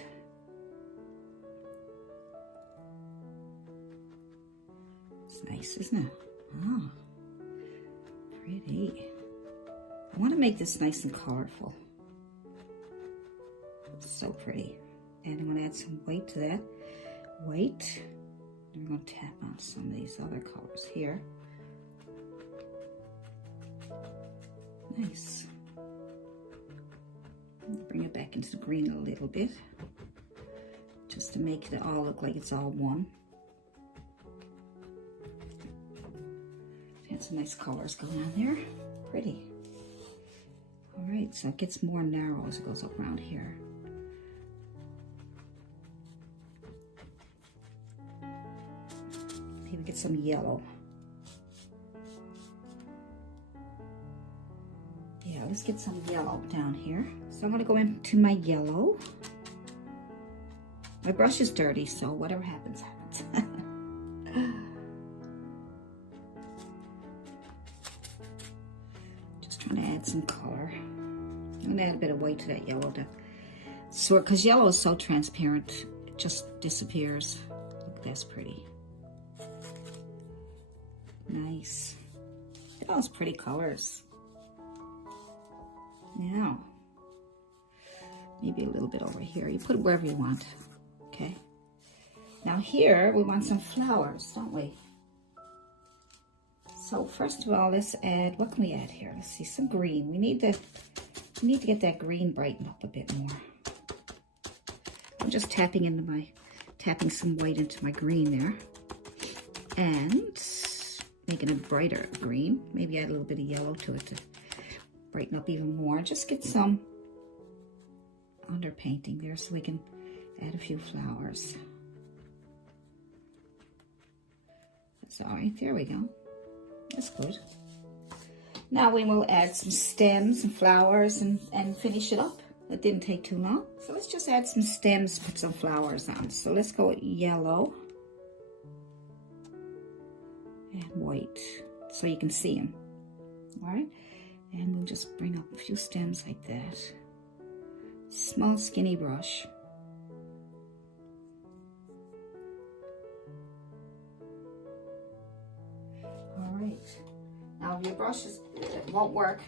It's nice, isn't it? Oh, pretty. I want to make this nice and colorful. It's so pretty. And I'm going to add some white to that. White. And we're going to tap on some of these other colors here. Nice. Bring it back into the green a little bit, just to make it all look like it's all one. Had some nice colors going on there. Pretty. All right, so it gets more narrow as it goes up around here. Maybe get some yellow. Yeah, let's get some yellow down here. So I'm going to go into my yellow. My brush is dirty, so whatever happens, happens. Just trying to add some color. I'm going to add a bit of white to that yellow to sort, because yellow is so transparent, it just disappears. Look, that's pretty. Nice. Look at those pretty colors. Now, maybe a little bit over here. You put it wherever you want, okay? Now here, we want some flowers, don't we? So first of all, let's add, what can we add here? Let's see, some green. We need to get that green brightened up a bit more. I'm just tapping some white into my green there. And making a brighter green. Maybe add a little bit of yellow to it to brighten up even more. Just get some underpainting there so we can add a few flowers. That's all right, there we go. That's good. Now we will add some stems and flowers and finish it up. It didn't take too long. So let's just add some stems, put some flowers on. So let's go with yellow and white so you can see them. All right, and we'll just bring up a few stems like that. Small skinny brush. All right, now if your brushes won't work,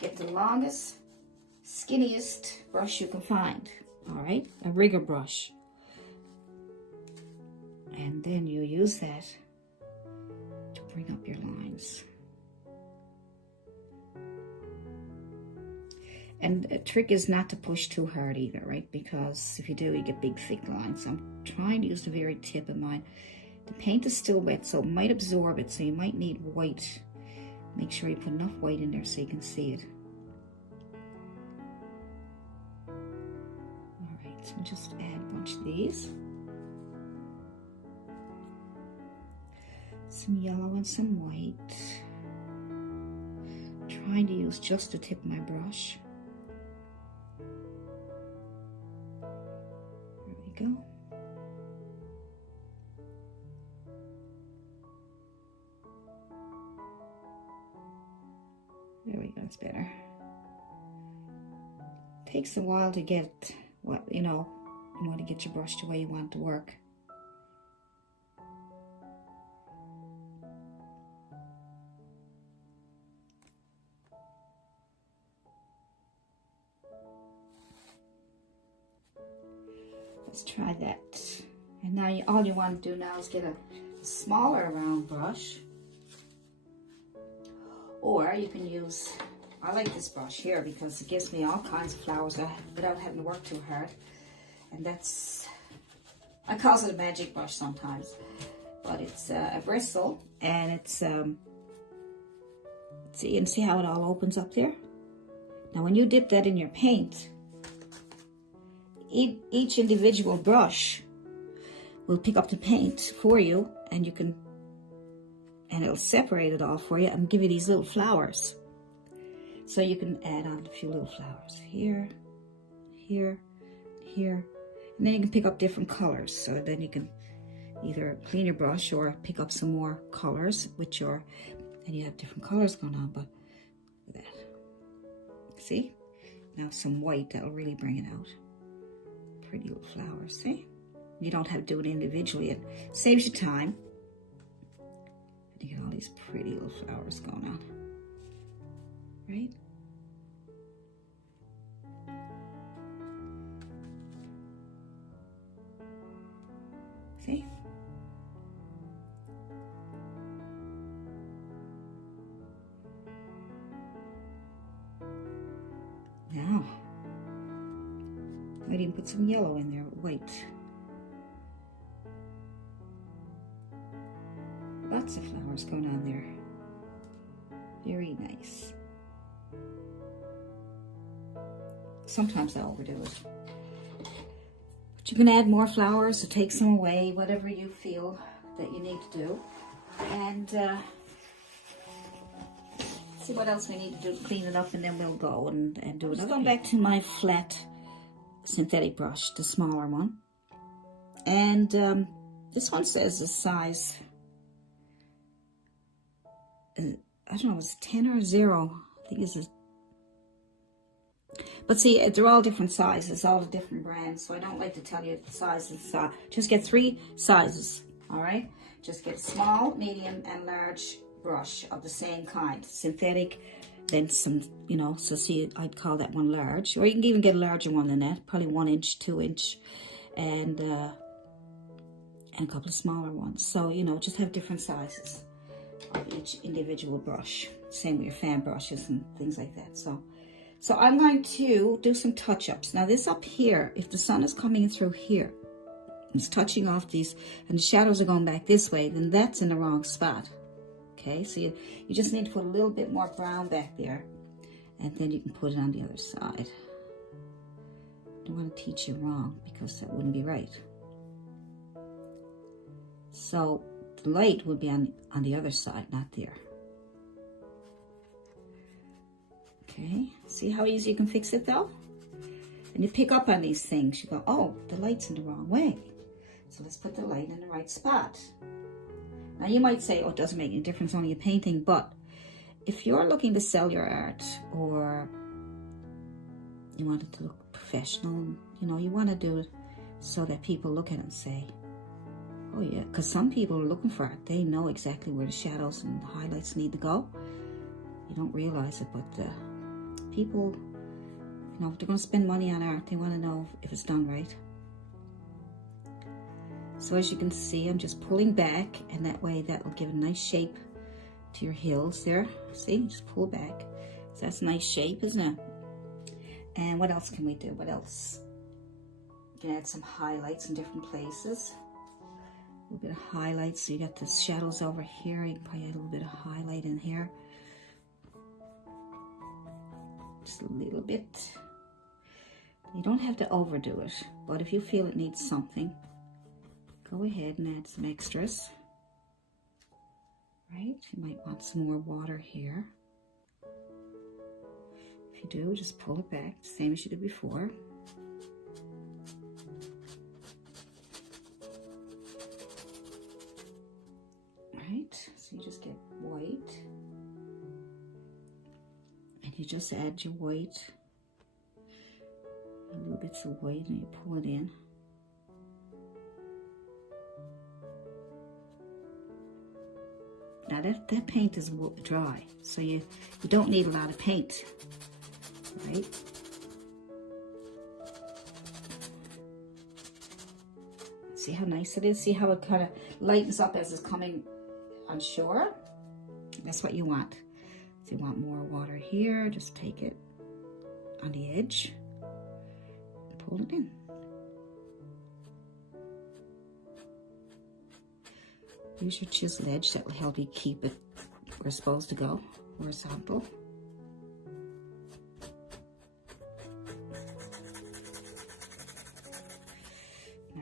get the longest, skinniest brush you can find. All right, a rigger brush, and then you use that to bring up your lines. And the trick is not to push too hard either, right? Because if you do, you get big thick lines. So I'm trying to use the very tip of mine. The paint is still wet, so it might absorb it, so you might need white. Make sure you put enough white in there so you can see it. All right, so just add a bunch of these. Some yellow and some white. Trying to use just the tip of my brush. There we go. There we go, it's better. Takes a while to get what, you know, you want to get your brush the way you want it to work. Let's try that. And now all you want to do now is get a smaller round brush. Or you can use, I like this brush here because it gives me all kinds of flowers without having to work too hard. And that's, I call it a magic brush sometimes. But it's a Bristle, and it's, see, and see how it all opens up there? Now when you dip that in your paint, each individual brush will pick up the paint for you, and you can, and it'll separate it all for you and give you these little flowers. So you can add on a few little flowers here, here, here, and then you can pick up different colors. So then you can either clean your brush or pick up some more colors with your, and you have different colors going on. But look at that. See? Now some white, that'll really bring it out. Pretty little flowers, see? You don't have to do it individually. It saves you time. You get all these pretty little flowers going on, right? See? Now, I didn't put some yellow in there, white. Lots of flowers going on there. Very nice. Sometimes I overdo it. But you can add more flowers or take some away, whatever you feel that you need to do. And see what else we need to do to clean it up, and then we'll go and do it. I'll go back to my flat synthetic brush, the smaller one. And this one says the size, I don't know, it's 10 or 0. I think it's a, but see, they're all different sizes, all the different brands, so I don't like to tell you the sizes. Just get 3 sizes, all right? Just get small, medium, and large brush of the same kind, synthetic, then some, you know, so see, I'd call that one large, or you can even get a larger one than that, probably 1 inch, 2 inch, and a couple of smaller ones. So, you know, just have different sizes of each individual brush. Same with your fan brushes and things like that. So I'm going to do some touch-ups. Now this up here, if the sun is coming through here, it's touching off these, and the shadows are going back this way, then that's in the wrong spot. Okay, so you just need to put a little bit more brown back there, and then you can put it on the other side. I don't want to teach you wrong, because that wouldn't be right. So the light would be on the other side, not there. Okay, see how easy you can fix it though? And you pick up on these things. You go, oh, the light's in the wrong way. So let's put the light in the right spot. Now you might say, oh, it doesn't make any difference, only a painting, but if you're looking to sell your art or you want it to look professional, you know, you want to do it so that people look at it and say, oh yeah, because some people are looking for it. They know exactly where the shadows and the highlights need to go. You don't realize it, but people, you know, if they're going to spend money on art, they want to know if it's done right. So as you can see, I'm just pulling back, and that way that will give a nice shape to your hills there. See, just pull back. So that's a nice shape, isn't it? And what else can we do? What else? You can add some highlights in different places. A little bit of highlights. So you got the shadows over here. You can probably add a little bit of highlight in here. Just a little bit. You don't have to overdo it, but if you feel it needs something, go ahead and add some extras. Right? You might want some more water here. If you do, just pull it back, same as you did before. Right? So you just get white. And you just add your white. Little bits of white, and you pull it in. Now that paint is dry, so you don't need a lot of paint, right? See how nice it is? See how it kind of lightens up as it's coming on shore? That's what you want. If you want more water here, just take it on the edge, pull it in. Use your chisel edge, that will help you keep it where it's supposed to go, horizontal.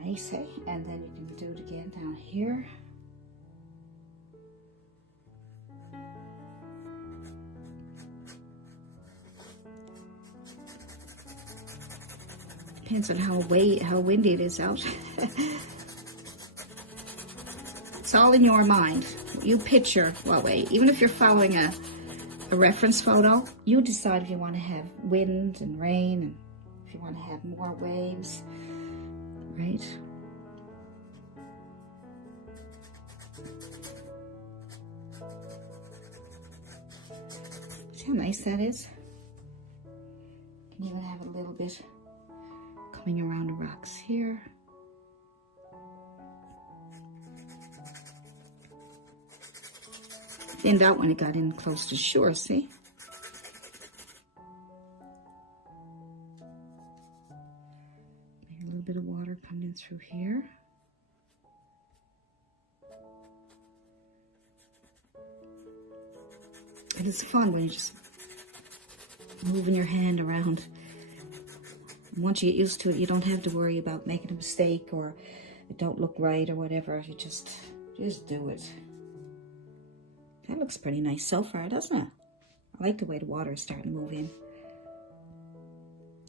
Nice, eh? And then you can do it again down here. Depends on how windy it is out. It's all in your mind. You picture what way. Even if you're following a reference photo, you decide if you want to have wind and rain, and if you want to have more waves, right? See how nice that is? You can even have a little bit coming around the rocks here. Thinned out when it got in close to shore, see? Maybe a little bit of water coming in through here. And it's fun when you're just moving your hand around. And once you get used to it, you don't have to worry about making a mistake or it don't look right or whatever. You just do it. That looks pretty nice so far, doesn't it? I like the way the water is starting to move in.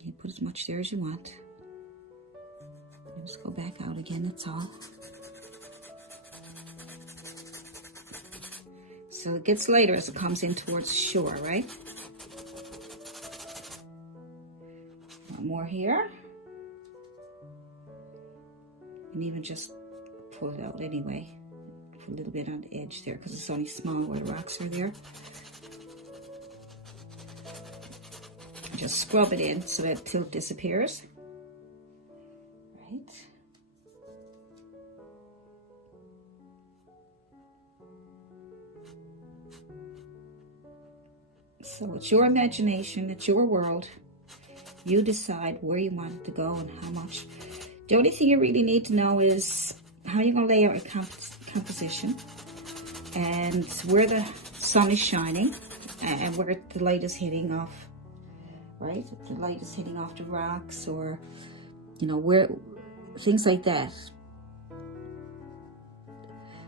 You put as much there as you want. And just go back out again, that's all. So it gets lighter as it comes in towards shore, right? Want more here. And even just pull it out anyway. Put a little bit on the edge there because it's only small where the rocks are there. Just scrub it in so that tilt disappears. Right. So it's your imagination, it's your world. You decide where you want it to go and how much. The only thing you really need to know is how you're going to lay out a composition and where the sun is shining and where the light is hitting off, right? If the light is hitting off the rocks or, you know, where, things like that.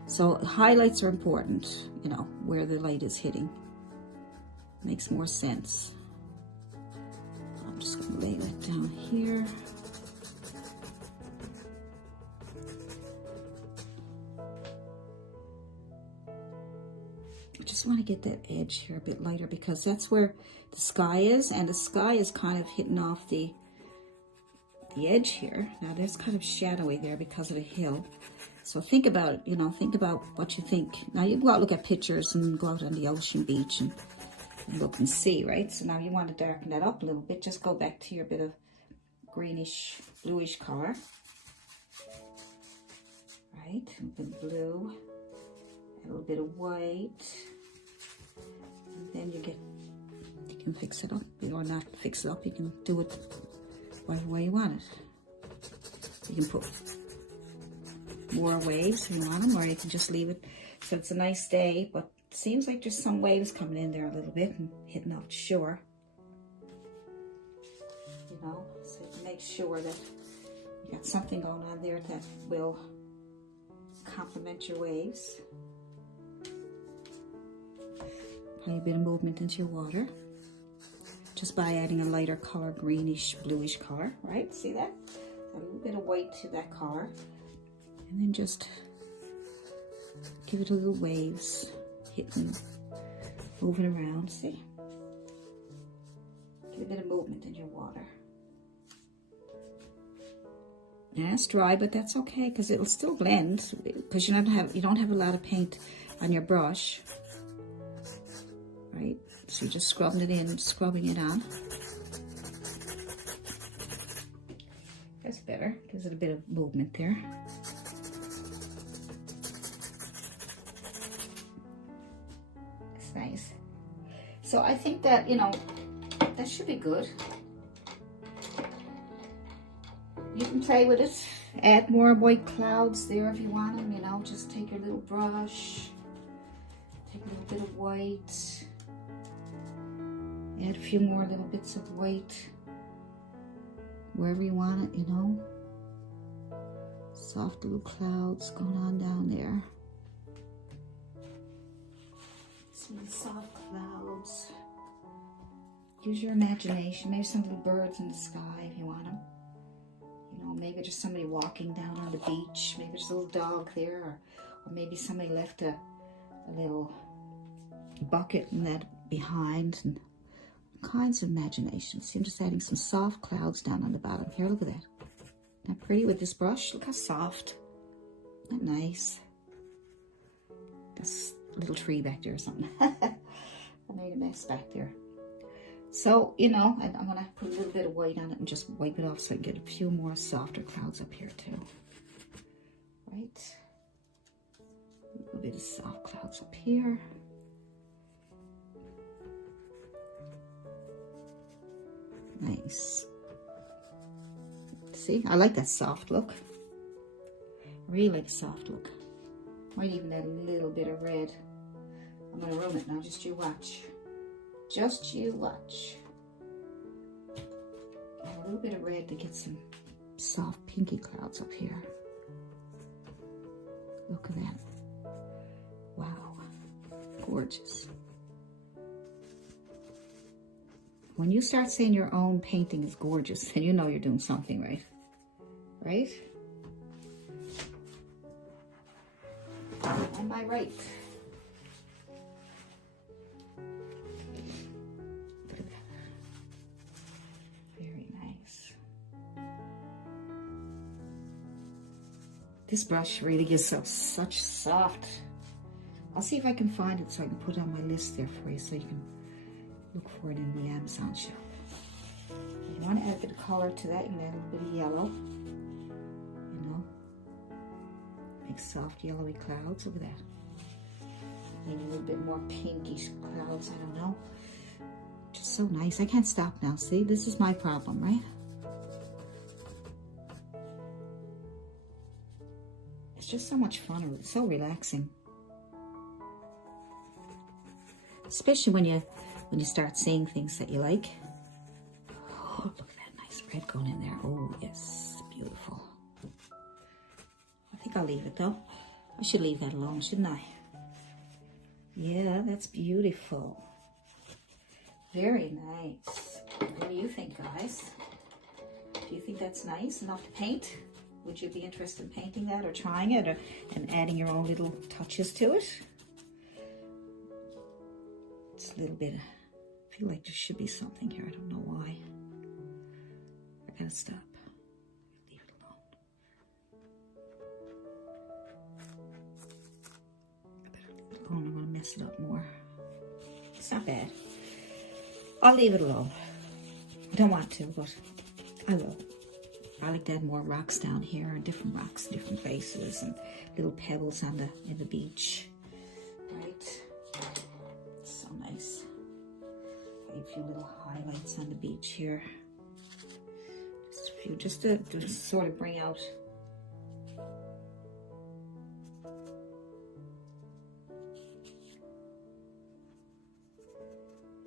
So highlights are important, you know, where the light is hitting. Makes more sense. Lay that down here. I just want to get that edge here a bit lighter because that's where the sky is, and the sky is kind of hitting off the edge here. Now there's kind of shadowy there because of the hill. So think about it, you know, think about what you think. Now you go out, look at pictures and go out on the ocean beach and look and see, right? So now you want to darken that up a little bit. Just go back to your bit of greenish, bluish color. Right, a bit of blue, a little bit of white. And then you can fix it up, or not fix it up, you can do it whatever way you want it. You can put more waves if you want them, or you can just leave it. So it's a nice day, but it seems like there's some waves coming in there a little bit and hitting off the shore. You know, so you can make sure that you got something going on there that will complement your waves. Apply a bit of movement into your water just by adding a lighter color, greenish, bluish color, right? See that? A little bit of white to that color. And then just give it a little waves, hitting, moving around, see? Get a bit of movement in your water. Yeah, it's dry, but that's okay because it'll still blend because you don't have a lot of paint on your brush, right? So you're just scrubbing it in, scrubbing it on. That's better. Gives it a bit of movement there. It's nice. So I think that, you know, that should be good. You can play with it. Add more white clouds there if you want them, you know. Just take your little brush. Take a little bit of white. Add a few more little bits of white. Wherever you want it, you know. Soft little clouds going on down there. Some soft clouds. Use your imagination. Maybe some little birds in the sky if you want them. You know, maybe there's somebody walking down on the beach. Maybe there's a little dog there. Or maybe somebody left a little bucket and that behind. And all kinds of imagination. See, I'm just adding some soft clouds down on the bottom here. Look at that. Isn't that pretty with this brush? Look how soft. Isn't that nice? That's a little tree back there or something. I made a mess back there. So, you know, I'm going to put a little bit of white on it and just wipe it off so I can get a few more softer clouds up here too. Right? A little bit of soft clouds up here. Nice. See, I like that soft look. I really like the soft look. Might even add a little bit of red. I'm going to ruin it now, just you watch. Just you watch. Add a little bit of red to get some soft pinky clouds up here. Look at that. Wow. Gorgeous. When you start saying your own painting is gorgeous, then you know you're doing something right. Right? Am I right? Look at that. Very nice. This brush really gives us such soft. I'll see if I can find it so I can put it on my list there for you so you can look for it in the Amazon shop. You want to add a bit of color to that, you can add a little bit of yellow. You know, make soft yellowy clouds. Look at that. Maybe a little bit more pinkish clouds, I don't know. Just so nice. I can't stop now. See, this is my problem, right? It's just so much fun. It's so relaxing. Especially when you start seeing things that you like. Oh, look at that nice red going in there. Oh, yes, beautiful. I think I'll leave it though. I should leave that alone, shouldn't I? Yeah, that's beautiful. Very nice. What do you think, guys? Do you think that's nice enough to paint? Would you be interested in painting that or trying it and adding your own little touches to it? It's a little bit, I feel like there should be something here. I don't know why. I gotta stop. Leave it alone. I better leave it alone. I'm gonna mess it up more. It's not bad. I'll leave it alone. I don't want to, but I will. I like to add more rocks down here, and different rocks, different faces, and little pebbles on in the beach. Right? It's so nice. A few little highlights on the beach here. Just a few, just to sort of bring out.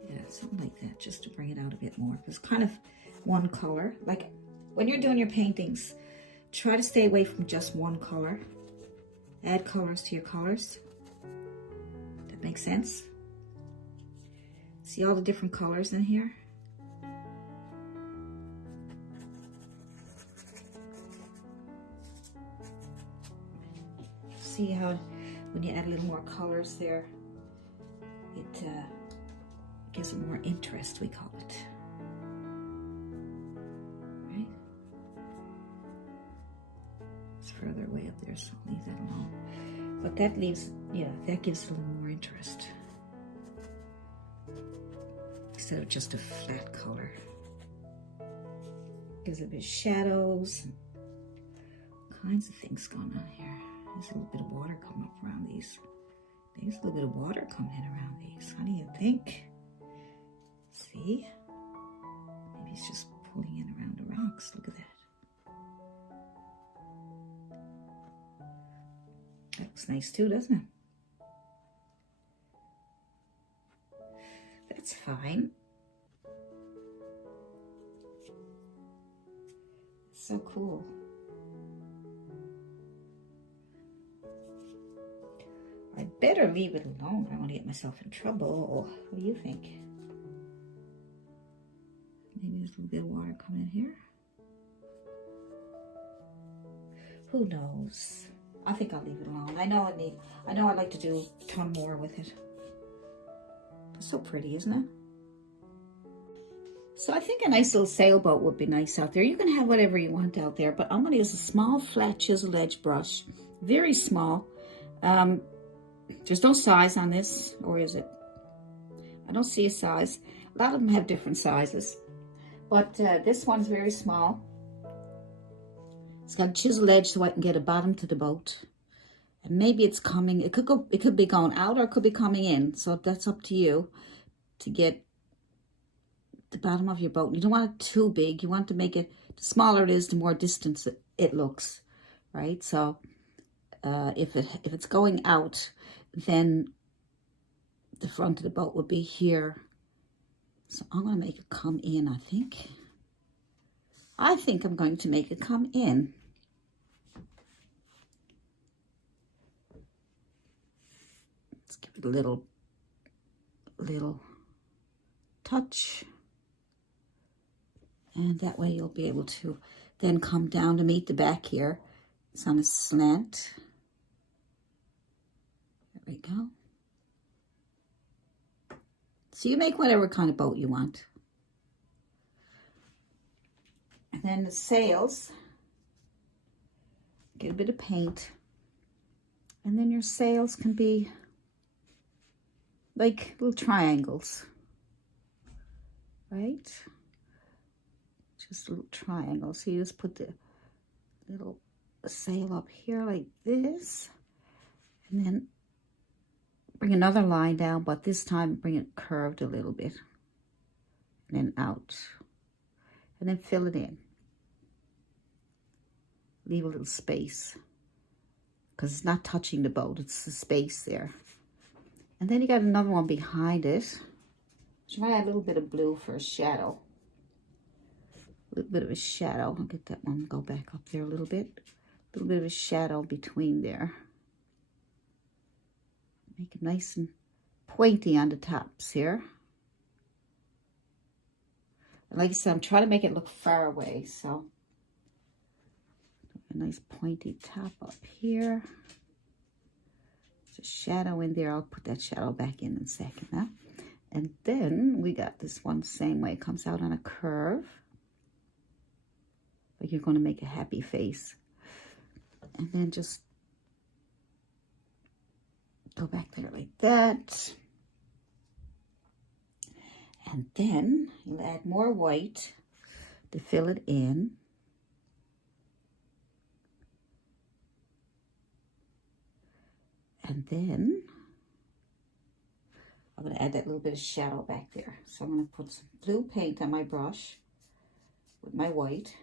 Yeah, something like that, just to bring it out a bit more. It's kind of one color. Like when you're doing your paintings, try to stay away from just one color. Add colors to your colors. That makes sense? See all the different colors in here? See how when you add a little more colors there, it gives it more interest, we call it. Right? It's further away up there, so I'll leave that alone. But that leaves, yeah, that gives it a little more interest. Instead of just a flat color. Gives it a bit of shadows, and all kinds of things going on here. There's a little bit of water coming up around these. There's a little bit of water coming in around these. What do you think? See? Maybe it's just pulling in around the rocks. Look at that. That looks nice too, doesn't it? That's fine. So cool. I better leave it alone. I don't want to get myself in trouble. What do you think? Maybe there's a little bit of water coming in here. Who knows? I think I'll leave it alone. I know I'd like to do a ton more with it. It's so pretty, isn't it? So I think a nice little sailboat would be nice out there. You can have whatever you want out there, but I'm going to use a small flat chiseled edge brush. Very small. There's no size on this, or is it? I don't see a size. A lot of them have different sizes, but this one's very small. It's got a chiseled edge so I can get a bottom to the boat. And maybe it's coming, it could be going out or it could be coming in. So that's up to you to get the bottom of your boat. You don't want it too big. You want to make it, the smaller it is, the more distance it looks, right? So if it's going out, then the front of the boat would be here. So I'm going to make it come in, I think. I think I'm going to make it come in. Let's give it a little touch. And that way you'll be able to then come down to meet the back here. It's on a slant. There we go. So you make whatever kind of boat you want. And then the sails, get a bit of paint. And then your sails can be like little triangles, right? Just little triangles. So you just put the little sail up here like this, and then bring another line down, but this time bring it curved a little bit, and then out, and then fill it in. Leave a little space, because it's not touching the boat, it's the space there. And then you got another one behind it. Try add a little bit of blue for a shadow. A little bit of a shadow. I'll get that one, go back up there a little bit. A little bit of a shadow between there. Make it nice and pointy on the tops here. like I said, I'm trying to make it look far away, so a nice pointy top up here. There's a shadow in there. I'll put that shadow back in a second now. And then we got this one same way. It comes out on a curve. Like you're going to make a happy face. And then just go back there like that. And then you'll add more white to fill it in. And then I'm going to add that little bit of shadow back there. So I'm going to put some blue paint on my brush with my white.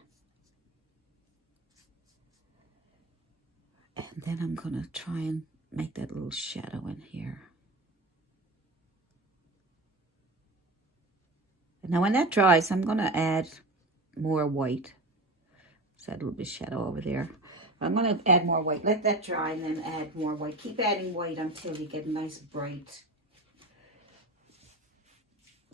And then I'm going to try and make that little shadow in here. And now when that dries, I'm going to add more white. So add a little bit of shadow over there. I'm going to add more white. Let that dry and then add more white. Keep adding white until you get nice and bright.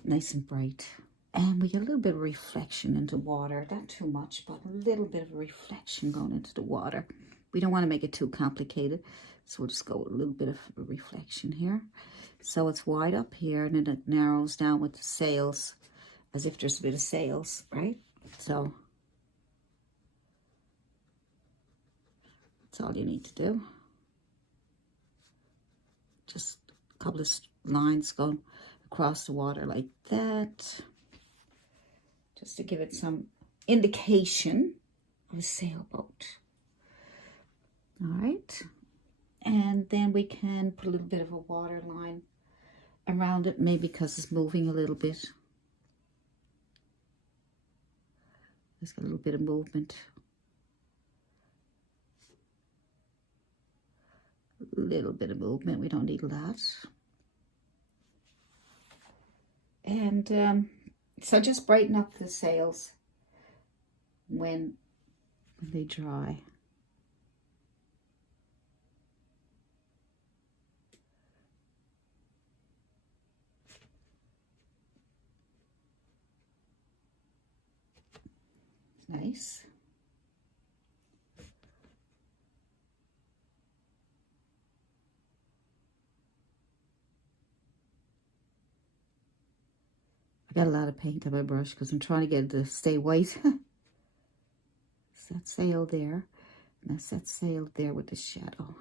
Nice and bright. And we get a little bit of reflection into water. Not too much, but a little bit of reflection going into the water. We don't want to make it too complicated. So we'll just go with a little bit of reflection here. So it's wide up here and then it narrows down with the sails. As if there's a bit of sails, right? So that's all you need to do. Just a couple of lines going across the water like that. Just to give it some indication of a sailboat. All right. And then we can put a little bit of a water line around it, maybe because it's moving a little bit. It's got a little bit of movement. A little bit of movement. We don't need a lot. And so just brighten up the sails when they dry. Nice. I got a lot of paint on my brush because I'm trying to get it to stay white. That's that sail there. And that's that sail there with the shadow.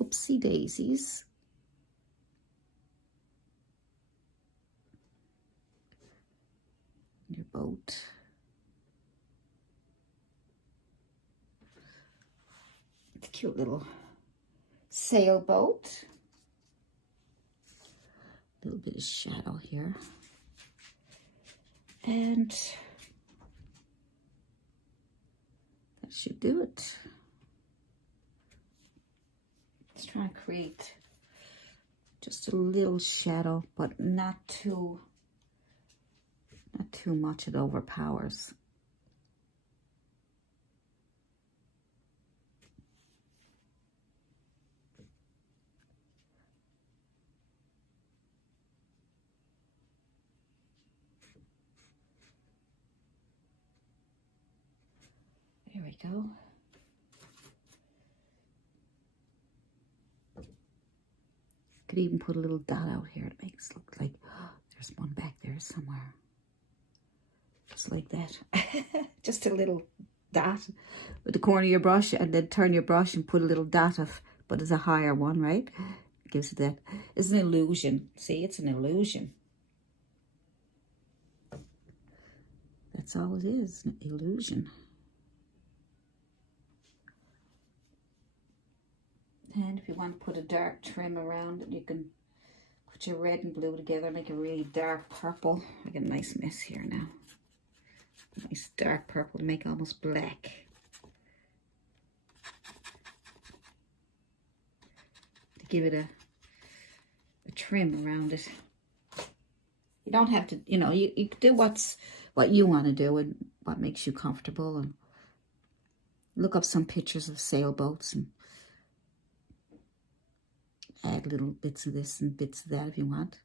Oopsie daisies. Your boat. It's a cute little sailboat. A little bit of shadow here. And that should do it. Let's try and create just a little shadow, but not too much it overpowers. There we go. Could even put a little dot out here to make it look like there's one back there somewhere. Just like that. Just a little dot with the corner of your brush, and then turn your brush and put a little dot of, but it's a higher one, right? It gives it that. It's an illusion. See, it's an illusion. That's all it is, an illusion. And if you want to put a dark trim around it, you can put your red and blue together, make a really dark purple. I got a nice mess here now. Nice dark purple to make almost black. To give it a trim around it. You don't have to, you know, you can do what you want to do and what makes you comfortable. And look up some pictures of sailboats and add little bits of this and bits of that if you want.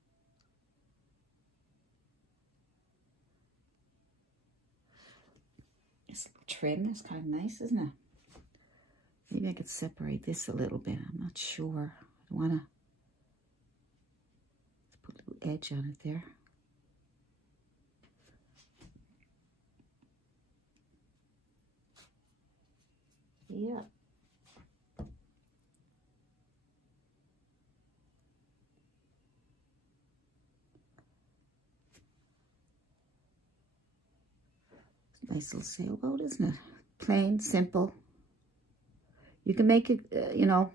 This little trim is kind of nice, isn't it? Maybe I could separate this a little bit. I'm not sure. I want to put a little edge on it there. Yeah. Nice little sailboat, isn't it? Plain, simple. You can make it, you know,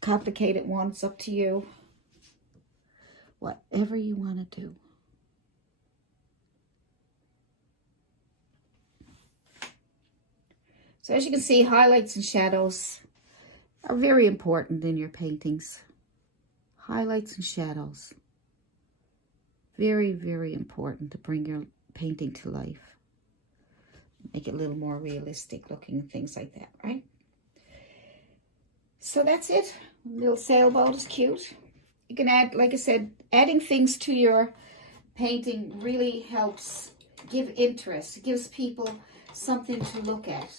complicated one. It's up to you. Whatever you want to do. So as you can see, highlights and shadows are very important in your paintings. Highlights and shadows. Very, very important to bring your painting to life. Make it a little more realistic looking and things like that, right? So that's it. Little sailboat is cute. You can add, like I said, adding things to your painting really helps give interest. It gives people something to look at.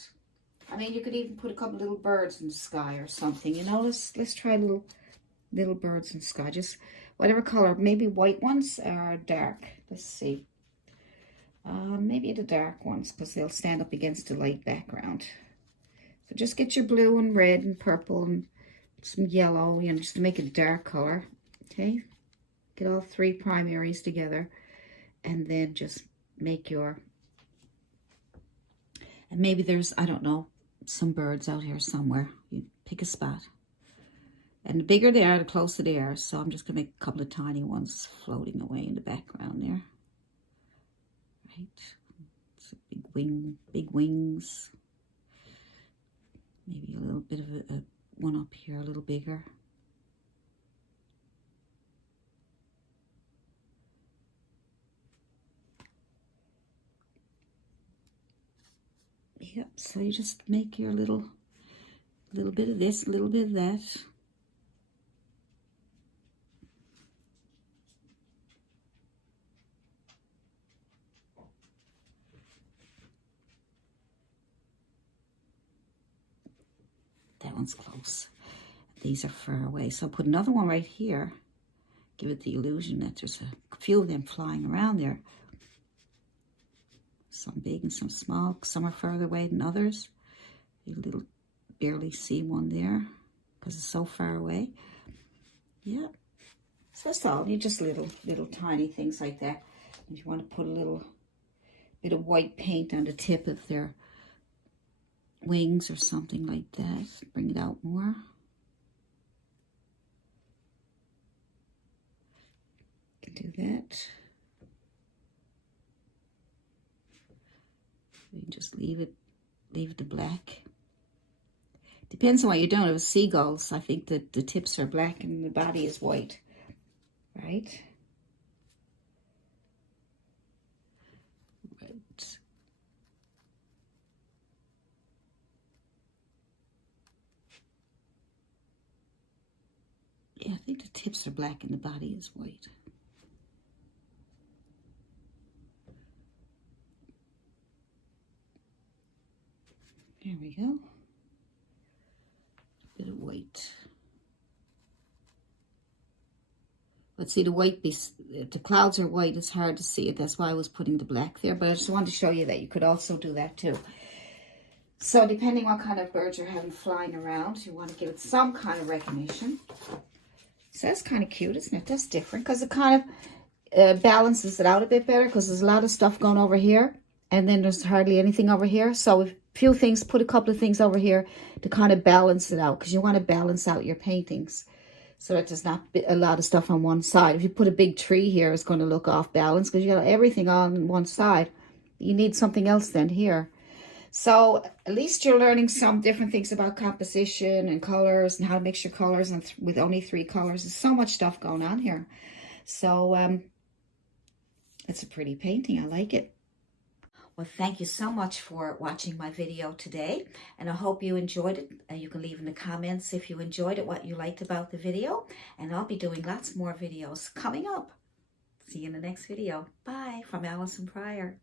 I mean, you could even put a couple little birds in the sky or something. You know, let's try little birds in the sky. Just whatever color. Maybe white ones or dark. Let's see. Maybe the dark ones because they'll stand up against the light background. So just get your blue and red and purple and some yellow, you know, just to make it a dark color. Okay, get all three primaries together and then just make your, and maybe there's, I don't know, some birds out here somewhere. You pick a spot. And the bigger they are, the closer they are. So I'm just going to make a couple of tiny ones floating away in the background there. Right. It's a big wings. Maybe a little bit of a one up here, a little bigger. Yep, so you just make your little bit of this, a little bit of that. That one's close. These are far away. So I'll put another one right here. Give it the illusion that there's a few of them flying around there. Some big and some small. Some are further away than others. You barely see one there because it's so far away. Yeah. So that's all. You just little tiny things like that. If you want to put a little bit of white paint on the tip of their wings or something like that, bring it out more. You can do that. You just leave it to black. Depends on what you're doing. With seagulls, I think that the tips are black and the body is white, right? Right. Yeah, I think the tips are black and the body is white. There we go. A bit of white. But see, the white, the clouds are white. It's hard to see it. That's why I was putting the black there. But I just wanted to show you that you could also do that too. So depending what kind of birds you're having flying around, you want to give it some kind of recognition. So that's kind of cute, isn't it? That's different because it kind of balances it out a bit better because there's a lot of stuff going over here. And then there's hardly anything over here. So a few things, put a couple of things over here to kind of balance it out. Because you want to balance out your paintings. So that there's not a lot of stuff on one side. If you put a big tree here, it's going to look off balance. Because you got everything on one side. You need something else then here. So at least you're learning some different things about composition and colors. And how to mix your colors and with only 3 colors. There's so much stuff going on here. So it's a pretty painting. I like it. Well, thank you so much for watching my video today, and I hope you enjoyed it. You can leave in the comments if you enjoyed it, what you liked about the video, and I'll be doing lots more videos coming up. See you in the next video. Bye from Allison Prior.